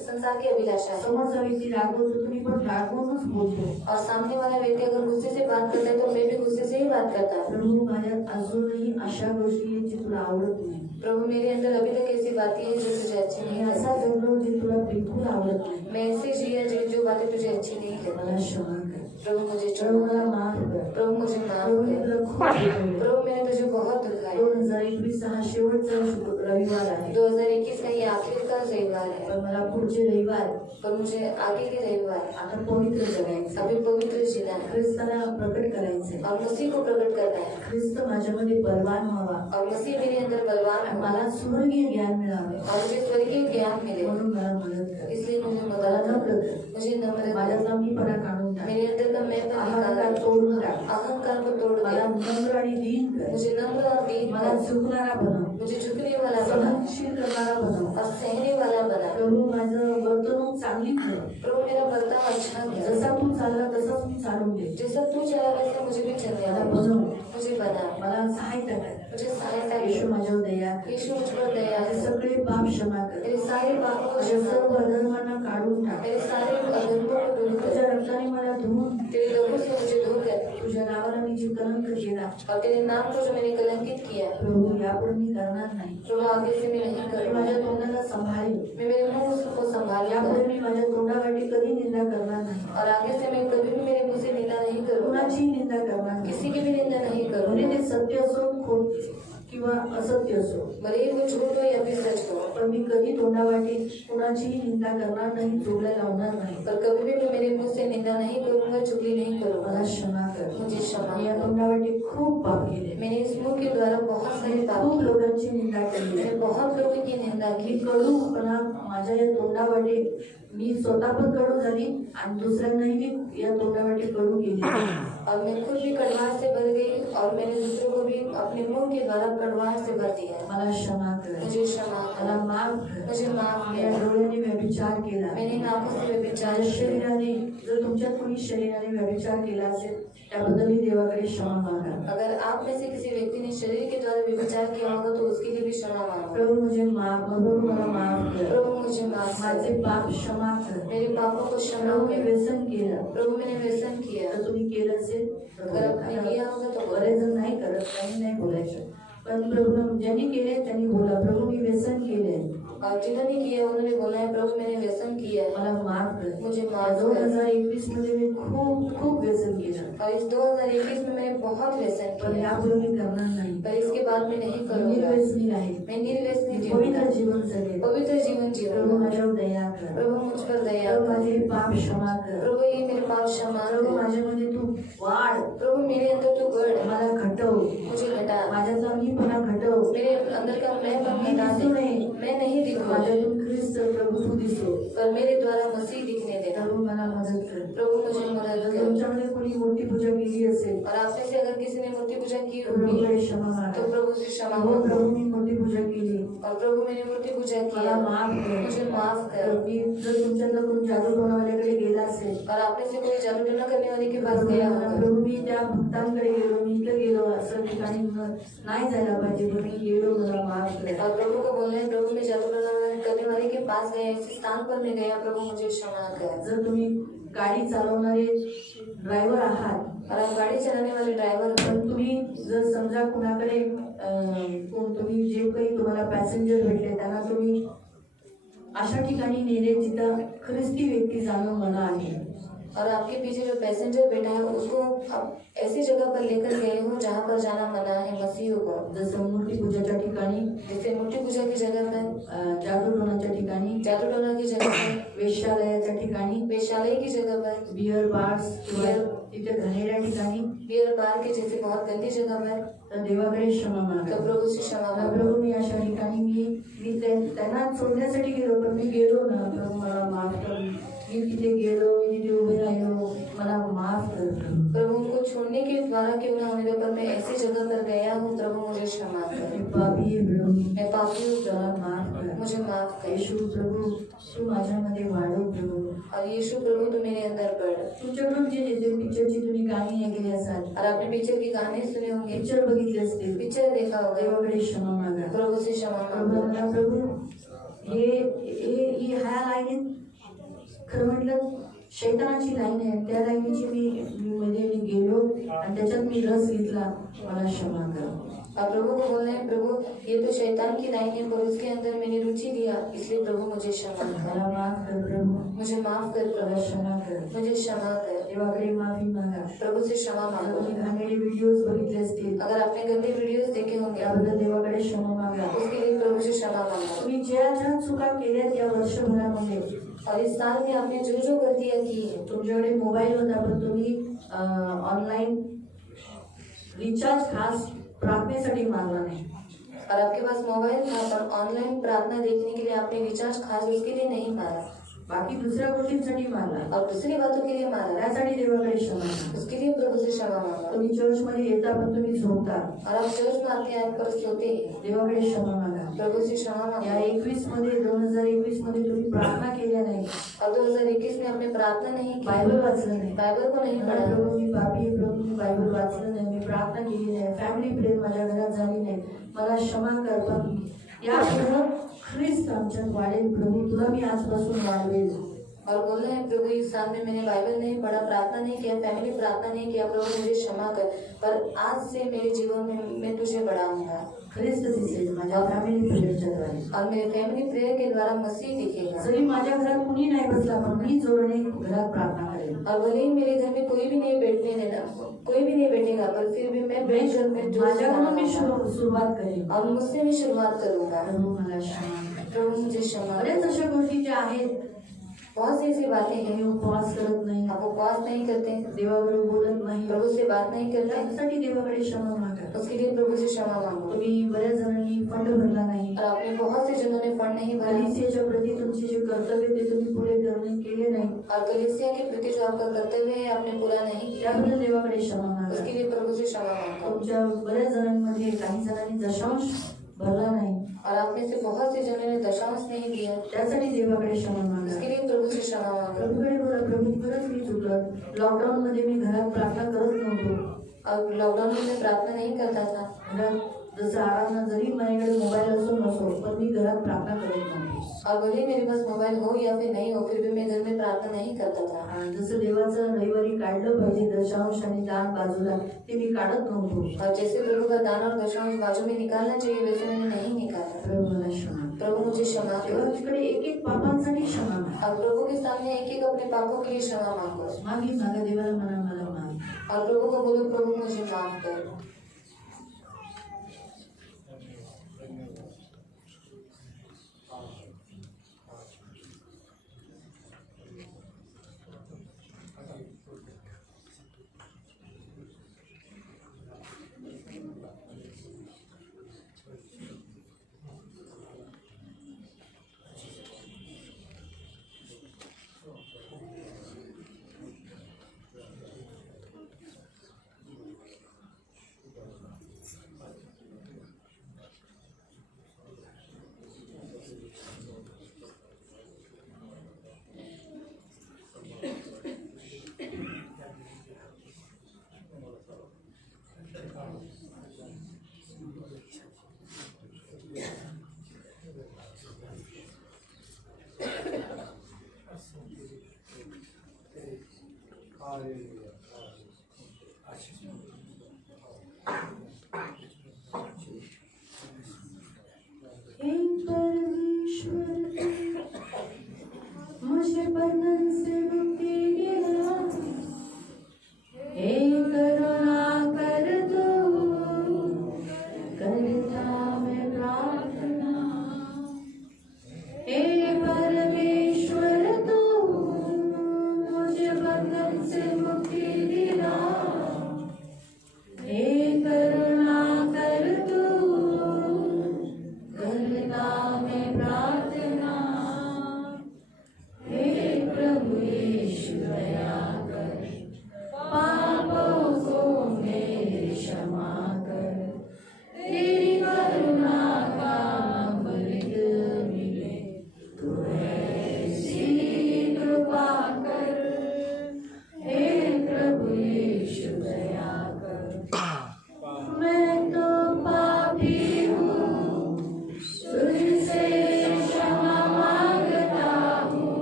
संसार की अभिलाषा है। समोरचा व्यक्ती रागवतो, तुम्ही पण रागवूनच बोलतो. और सामने वाला व्यक्ति अगर गुस्से से बात करता है तो मैं भी गुस्से से ही बात करता हूँ। प्रभू माझ्यात अजूनही अशा गोष्टी आहेत जी तुला आवडत नाही. प्रभु मेरे अंदर अभी तक ऐसी बातें हैं जो तुझे अच्छी नहीं मी असा लगती। जगलो जे तुला बिलकुल आवडत नाही. मैं ऐसे जिया जो बातें तुझे अच्छी नहीं लगती। मला क्षमा कर. प्रभु मुझे प्रभू क्षमा मला कर। माफ कर. प्रभु मुझे माफ प्रभू मी कर। तुला खूप दुखावलं. प्रभु मैंने तुझे बहुत दुखाया। 2021 हा शेवटचा रविवार आहे, 2021 का ये आखिरी का रविवार है, पण मला पुढचे रविवार पर मुझे आगे के रविवार आता पवित्र जगायचं, अभी पवित्र जीना है ख्रिस्ताला प्रकट करायचंय. और मसीह को प्रकट करना है ख्रिस्त माझ्यामध्ये बलवान व्हावा, और मसीह मेरे अंदर बलवान हो मला स्वर्गीय ज्ञान मिळावे, और मुझे स्वर्गीय ज्ञान मिले। म्हणून मला मदत कर. इसलिए मुझे मला मदद न कर, कर. मुझे नम्र कर, माझ्यातला मीपणा काढून टाक. मेरे अंदर का मैं अहंकार निकाल, तोडून टाक. अहंकार को तोड़ मला दे, नम्र आणि दीन कर. मुझे नम्र और दीन मला कर, झुकणारा बनव, मुझे झुकने वाला बना सहनशील करणारा बनव. और सहने वाला बना। प्रभू माझं वर्तणूक चांगली कर. प्रभु मेरा बर्ताव अच्छा कर, जसा तू चालला तसाच मी चालून दे. जैसा तू चला वैसे मुझे भी चलने मला वाला, बनव, मुझे बना, मला सहायता कर. मुझे सहायता येशू कर। माझ्यावर दया कर. यीशु मुझ पर दया माझे कर, सगळे पाप क्षमा कर. मेरे सारे पापों को माझ्या क्षमा सर्व कर, अधर्मांना काढून टाक. मेरे सारे अधर्मों को दूर तुझ्या कर, रक्ताने मला धुवून, तेरे लहू से मुझे धो कर, तुझ्या नावाला मी जे कलंक केला और तेरे नाम को जो मैंने कलंकित किया, प्रभू यापुढे मी करणार नाही. प्रभु आगे से मैं नहीं मी करूँगा। माझ्या तोंडाला सांभाळेन. मैं मेरे मुंह को संभालूंगा यापुढे मी माझ्या तोंडावाटी कधी निंदा करणार नाही. और आगे से मैं कभी भी मेरे मुंह से निंदा नहीं करूँगा, कुणाची निंदा करणार नाही. किसी की भी निंदा नहीं भले करूँगा, ते सत्य असो खोट किंवा असत्य असो, भले ही वो झूठ हो या फिर सच हो, पण मी कधी तोंडावाटी कुणाचीही निंदा करणार नाही, जोडल्या लावणार नाही. पर कभी भी मैं मेरे मुंह से निंदा नहीं करूँगा, चुगली नहीं मला करूँगा। क्षमा कर. मुझे क्षमा मी या कर। तोंडावाटी खूप पाप केले. मैंने इस मुंह के द्वारा बहुत सारे पाप खूप किए, लोकांची निंदा केली. मैंने बहुत लोगों की निंदा मी की, कडूपणा माझ्या या तोंडावाटे मी स्वतः पण कडू झाली आणि दुसऱ्यांनाही मी या तोंडावाटे कडू केली. और मैं खुद भी कड़वाहट से भर गई और मैंने दूसरों को भी अपने मुंह के द्वारा कड़वाहट से भर दिया। मला क्षमा कर. मुझे क्षमा मला कर, माफ कर. मुझे माफ मी या कर, डोळ्याने व्यभिचार केला. मैंने नाकों से व्यभिचार माझ्या किया। शरीराने जर तुमच्यात कोणी शरीराने व्यभिचार केला असेल त्याबद्दलही देवाकडे क्षमा मागा. अगर आप में से किसी व्यक्ति ने शरीर के द्वारा व्यभिचार किया होगा तो उसके लिए भी क्षमा मांगो। प्रभू मुझे माफ प्रभू मला माफ कर. प्रभु मुझे माफ माझे कर, पाप क्षमा कर. मेरे पापों को क्षमा प्रभू मी कर। व्यसन केलं. प्रभु मैंने व्यसन किया, तर तुम्ही केलं असेल तर अगर आपने किया होगा तो बोलो। बरेच जण नाही करत, काही नाही बोलायचं. पण प्रभू ज्यांनी केले त्यांनी बोला, प्रभू मी व्यसन केले, और जिन्होंने किया उन्होंने बोला है प्रभु मैंने व्यसन किया है, मला माफ कर. मुझे माफ कर। 2021 मध्ये मी खूप व्यसन केलं, और इस 2021 में मैंने बहुत व्यसन पण किया, यापुढे मी करणार नाही. पर इसके बाद मैं नहीं मी करूँगा। निर्व्यसनी आहे. मैं निर्व्यसनी मी जीवन, पवित्र जीवन जगेन. पवित्र जीवन प्रभू जीवन। माझ्यावर दया कर. प्रभु मुझ पर दया प्रभू कर, माझे पाप क्षमा कर. प्रभु ये मेरे पाप क्षमा प्रभू कर, माझ्यामध्ये तू वाढ, प्रभु मेरे अंदर तू गढ़, मला घटव, मुझे घटा, माझ्याचा मीपणा घटव. मेरे अंदर का मैं पर मी घटा दिसू दे, नये, मैं नहीं दिखूं, माझ्यातून ख्रिस्त प्रभू तू दिसो. पर मेरे द्वारा मसीह दिखने देना। प्रभू मला मदत कर. प्रभु मुझे मदद जर कर। तुमच्यामध्ये कोणी मूर्ती पूजा केली असेल और आप में से अगर किसी ने मूर्ति पूजा की तर होगी प्रभूकडे क्षमा तो मागा. प्रभु से क्षमा हो मांगो। प्रभू मी मूर्ती पूजा केली, और प्रभु मैंने मूर्ति पूजा मला किया, माफ कर. मुझे माफ तर कर। मी जर तुमच्यातलं कोणी जादू टोणावाल्याकडे गेला असेल और आप में से कोई जादू टोना करने वाले के पास गया होगा, प्रभू मी त्या भक्तांकडे गेलो, मी इथं गेलो, असं ठिकाणी नाही जायला पाहिजे, पण मी गेलो, मला माफ कर. और प्रभु को बोल रहे हैं प्रभु मैं जादू टोना करने वाले के पास गया, इस स्थान पर मैं गया, प्रभु मुझे क्षमा कर। जर तुम्ही गाडी चालवणारे ड्रायव्हर आहात और आप गाड़ी चलाने वाले ड्राइवर हो, पण तुम्ही जर समजा कुणाकडे तुम्ही जे काही तुम्हाला पॅसेंजर भेटले त्यांना तुम्ही अशा ठिकाणी नेले जिथं खरीच ती व्यक्ती जाणं मला आहे. और आपके पीछे जो पैसेंजर बैठा है उसको आप ऐसी जगह पर लेकर गए हो जहाँ पर जाना मना है मसीहों को. जसं मूर्ती पूजाच्या ठिकाणी, जैसे मूर्ति पूजा की जगह पर, जादूटोणाच्या ठिकाणी, जादूटोना की जगह पर, वेश्यालयाच्या ठिकाणी, वेश्यालय की जगह पर, बियर बार्स किंवा तिथे घाणेरड्या ठिकाणी, बियर बार के जैसे बहुत गंदी जगह पर, तर देवाकडे क्षमा तो मागा. प्रभु से क्षमा मला मांगो. प्रभू मी अशा ठिकाणी मी त्यांना सोडण्यासाठी गेलो, पण मी गेलो ना, प्रभू मला माफ कर. मी तिथे गेलो, मी तिथे उभे राहिलो, मला माफ कर प्रभू. प्रभु उनको छोड़ने के द्वारा क्यों ना होने दो, पर मैं ऐसी जगह पर गया हूँ. प्रभु मुझे क्षमा कर. मी पापी आहे प्रभू, मैं पापी हूँ मला प्रभु, माफ कर. मुझे माफ कर. येशू प्रभू, तू माझ्यामध्ये वाढव प्रभू. और यीशु प्रभु तू मेरे अंदर बढ़. तुमच्याकडून जे जे पिक्चरची तुम्ही कहाणी ऐकली असाल, और आपने पिक्चर की कहानी सुने होंगे, पिक्चर बघितले असतील, पिक्चर देखा होगा. देवाकडे क्षमा मागा. प्रभु से क्षमा प्रभू मांगो. म्हणा, प्रभू ह्या लाईनीत खरं म्हटलं शैतानाची लाईन आहे, त्या लाईनीची मी गेलो आणि त्याच्यात मी रस घेतला, मला क्षमा कर. और प्रभु को बोल रहे हैं, प्रभु ये तो शैतान की लाइन है, पर उसके अंदर मैंने रुचि लिया, इसलिए प्रभु मुझे क्षमा कर. मला माफ कर प्रभू, मुझे माफ कर मला प्रभु, क्षमा कर. मुझे क्षमा कर. देवाकडे माफी मागा. प्रभु से क्षमा आता मांगो. तुम्ही घाणेरडे व्हिडिओज बघितले असतील, अगर आपने गंदे वीडियोस देखे होंगे, त्याबद्दल देवाकडे क्षमा मागा. उसके लिए प्रभु से क्षमा मांगो. तुम्ही ज्या ज्या चुका केल्यात या वर्षभरामध्ये, और इस साल में आपने जो जो गलतियां की है, तुमच्याकडे मोबाईल होता पण तुम्ही ऑनलाईन रिचार्ज खास प्रार्थनेसाठी मारला नाही. और आपके पास मोबाइल था पर ऑनलाइन प्रार्थना देखने के लिए आपने रिचार्ज खास उसके लिए नहीं मारा, बाकी दुसऱ्या गोष्टींसाठी मारला, और दूसरी बातों के लिए मारा, त्यासाठी देवाकडे क्षमा मागा. उसके लिए प्रभु से क्षमा मांगा. तुम्ही चर्चमध्ये येता पण तुम्ही झोपता, और आप चर्च में आते हैं पर सोते हैं, देवाकडे क्षमा मागा. प्रभु से क्षमा या मांगा. 2021 मध्ये तुम्ही प्रार्थना केल्या नाही, और 2021 में आपने प्रार्थना नहीं की, बायबल वाचलं नाही, बाइबल को नहीं पढ़ा, प्रभू मी पापी आहे, प्रभू मी बायबल वाचलं नाही, मी प्रार्थना केली नाही, फॅमिली प्रेयर माझ्या घरात झाली नाही, मला क्षमा कर. पण या पूर्ण ख्रिस्त आमच्यात वाढेल प्रभू, तुला मी आजपासून वाढवेल. और बोल रहे हैं, प्रभु इस साल में मैंने बाइबल नहीं पढ़ा, प्रार्थना नहीं किया, फैमिली प्रार्थना नहीं किया, प्रभु मुझे क्षमा कर, पर आज से मेरे जीवन में मैं तुझे बढ़ाऊंगा. ख्रिस्त दिसेल माझ्या फॅमिली प्रेयरच्या द्वारे. और मेरे फैमिली प्रेयर के द्वारा मसीह दिखेगा. जरी माझ्या घरात कुणी नाही बसला, पण मी जोडणे घरात प्रार्थना करेन. और भले ही मेरे घर में कोई भी नहीं बैठने देना, कोई भी नहीं बैठेगा, पर फिर भी मैं बैठ कर मैं जोर से माझ्याकडून मी गाऊंगा. सुरुवात करेन. और मुझसे भी शुरुआत करूंगा. प्रभू मला क्षमा कर. प्रभु मुझे क्षमा बरेच कर. अशा गोष्टी ज्या आहेत, बहुत सी ऐसी बातें मी हैं, उपवास करत नाही, आप उपवास नहीं करते, देवाबरोबर बोलत नाही, प्रभु से बात नहीं करते, त्यासाठी देवाकडे क्षमा मागा. उसके लिए प्रभु से क्षमा मांगो. तुम्ही बऱ्याच जणांनी फंड भरला नाही, और आपने बहुत से जनों ने फंड नहीं भरा, कलिसियाच्या प्रती तुमचे जे कर्तव्य ते तुम्ही पुरे केले नाही, और कलीसिया के प्रति जो आपका कर्तव्य है आपने पूरा नहीं किया, त्याबद्दल देवाकडे क्षमा मागा. उसके लिए प्रभु से क्षमा मांगो. तुमच्या बऱ्याच जणांमध्ये काही जणांनी दशांश भरला नाही, और आप में से बहुत से जनों ने दशांश नहीं दिया, त्यासाठी देवाकडे क्षमा मागा. उसके लिए प्रभु से क्षमा मांगो. प्रभूकडे बोला, प्रभू खरंच मी चुकलं. लॉकडाऊन मध्ये मी घरात प्रार्थना करत नव्हतो. और लॉकडाउन में मैं प्रार्थना नहीं करता था, घरात जसं आराधना जरी माझ्याकडे मोबाईल असो नसो, पण मी घरात प्रार्थना करत नव्हतो. और भले ही मेरे पास मोबाइल हो या फिर नहीं हो, फिर भी मैं घर में प्रार्थना नहीं करता था. जसं देवाचं रविवारी काढलं पाहिजे दशांश आणि दान बाजूला, ते मी काढत नव्हतो. और जैसे प्रभु का दान और दशांश बाजू में निकालना चाहिए, वैसे मैंने नहीं निकाला. प्रभू मला क्षमा कर. प्रभु मुझे क्षमा तेव्हा करो. तिकडे एक एक पापांसाठी क्षमा माग. और प्रभु के सामने एक एक अपने पापों के लिए क्षमा मांगो. मागे मागा देवाला मला माग. और प्रभु को बोलो, प्रभु मुझे माफ कर. Hallelujah. बंधन से मुक्ति दिला, हे करुणा कर तू, करता मैं प्रार्थना, हे परमेश्वर तू मुझे बंधन से मुक्ति दिला, हे करुणा कर तू, करता मैं प्रार्थना, हे प्रभु यीशु दया कर, पापों को मेरे क्षमा कर, तेरी करुणा का अमृत मिले, तू ऐसी कृपा कर, हे प्रभु यीशु दया कर। मैं तो पापी हूँ, तुझसे क्षमा मांगता हूँ,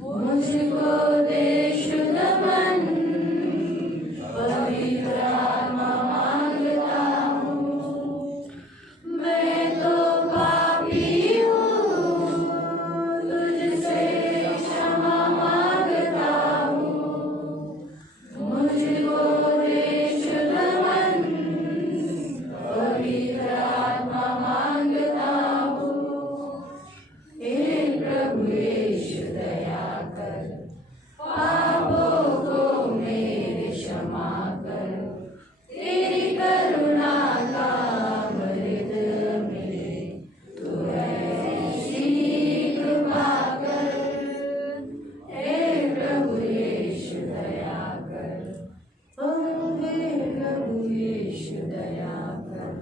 मुझको दे शुद्ध मन, पवित्र आत्मा मांगता हूँ। मैं तो पापी हूँ, तुझसे क्षमा मांगता हूँ, मुझको दे शुद्ध मन, पवित्र आत्मा मांगता हूँ। हे प्रभु यीशु दया कर, पापों को मेरे क्षमा कर, तेरी करुणा का अमृत मिले, तू ऐसी कृपा कर, हे प्रभु यीशु दया कर, ओ हे प्रभु यीशु दया कर।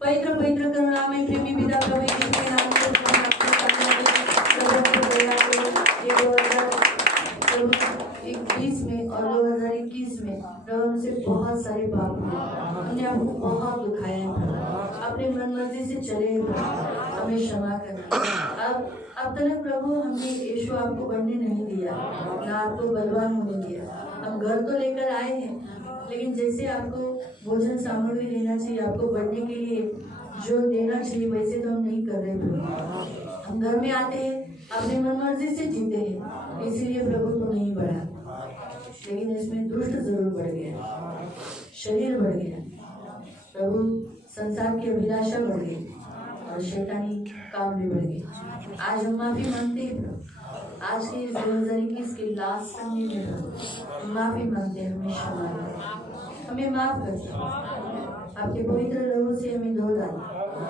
पवित्र पवित्र करुणामय प्रेमी पिता प्रभु यीशु के नाम से प्रभु दया करो। ये 2021 में और 2021 में प्रभु हमसे बहुत सारे पाप हुए, हमने आपको बहुत दुखाया है प्रभु, अपने मन मर्जी से चले हैं प्रभु, हमें क्षमा करना। अब तक प्रभु हमने यीशु आपको बढ़ने नहीं दिया, ना आपको बलवान होने दिया। हम घर तो लेकर आए हैं, लेकिन जैसे आपको भोजन सामग्री देना चाहिए, आपको बढ़ने के लिए जो देना चाहिए, वैसे तो हम नहीं कर रहे प्रभु। हम घर में आते हैं, अपने मन मर्जी से जीते हैं, इसीलिए प्रभु तो नहीं बढ़ा, लेकिन इसमें दुष्ट जरूर बढ़ गया, शरीर बढ़ गया प्रभु, संसार की अभिलाषा बढ़ गई और शैतानी काम भी बढ़ गया। आज हम माफी मांगते हैं प्रभु, आज के 2021 के लास्ट संडे में प्रभु माफी मांगते हैं, हमें क्षमा करें, हमें माफ कर दो, आपके पवित्र लोगों से हमें धो डालो।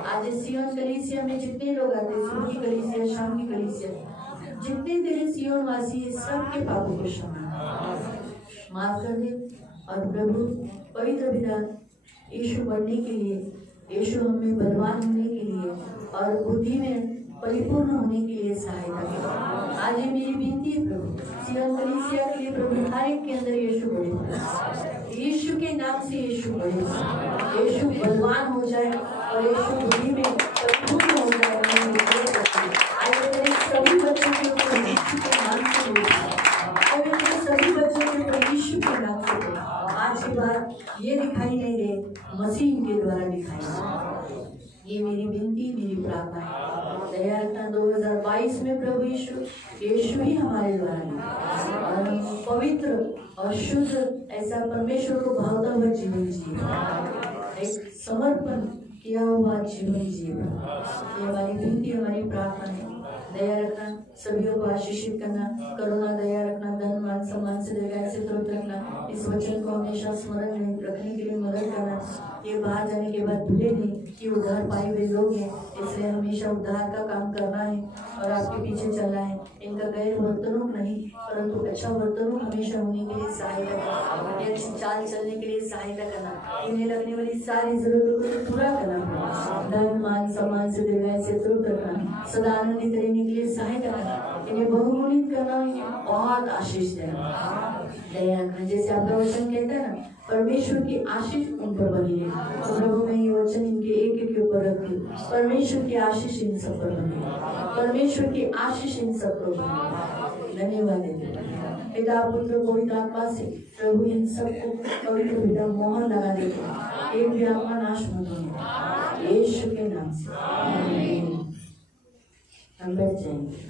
आज इस सियोन कलीसिया में जितने लोग आते हैं, सुबह की कलीसिया, शाम की कलीसिया, जितने तेरे सियोन वासी है, सबके पापों को क्षमा माफ कर दे। और प्रभु पवित्र पिता, यीशु बढ़ने के लिए, यीशु हमें बलवान होने के लिए और बुद्धि में परिपूर्ण होने के लिए सहायता करें। आज ये मेरी विनती है प्रभु, सियोन कलीसिया के लिए प्रभु, हर एक के अंदर यीशु बढ़े, यीशु के नाम से यीशु बढ़े, यीशु बलवान हो जाए और यीशु बुद्धि में परिपूर्ण हो जाए। आज मेरे सभी बच्चों के ऊपर यीशु के नाम से हो जाए, मेरे सभी बच्चों के ऊपर यीशु के नाम से हो। आज के बाद ये दिखाई नहीं दे, मसीह के द्वारा दिखाई दे। ये मेरी विनती, मेरी प्रार्थना है। दया रखना 2022 में प्रभु यीशु ही हमारे द्वारा है और हम पवित्र और शुद्ध ऐसा परमेश्वर को भावता हुआ जीवन जिए, एक समर्पण किया हुआ जीवन जिए। ये हमारी विनती, हमारी प्रार्थना है। दया रखना, सभी को आशीषित करना, करुणा दया रखना, धन मान सम्मान से दीर्घायु से तुरंत रखना। इस वचन को हमेशा स्मरण में रखने के लिए मदद करना। ये बाहर जाने के बाद भूले नहीं कि उद्धार पाए हुए लोग हैं, इसलिए हमेशा उद्धार का काम करना है और आपके पीछे चलना है। इनका गैर वर्तनूक नहीं, परंतु अच्छा वर्तनूक हमेशा होने के लिए सहायता करना, अच्छी चाल चलने के लिए सहायता करना, इन्हें लगने वाली सारी जरूरतों को पूरा करना, धन मान सम्मान से दीर्घायु से तुरंत रखना, सदा आनंदित रहने के लिए सहायता करना, इन्हें बहुगुणित करना, इन्हें बहुत आशीष देना। दया रखना, जैसे आपका वचन कहता है ना, परमेश्वर की आशीष उन पर बनी है। तो प्रभु मैं ये वचन इनके एक एक के ऊपर रखती हूँ। परमेश्वर की आशीष इन सब पर बनी है, परमेश्वर की आशीष इन सब पर बनी है। धन्यवाद देते हैं पिता, पुत्र, पवित्र आत्मा से प्रभु इन सबको पवित्र पिता मोहर लगा देते हैं, एक भी आत्मा नाश मत होने, यीशु के नाम से। हम बैठ जाएंगे।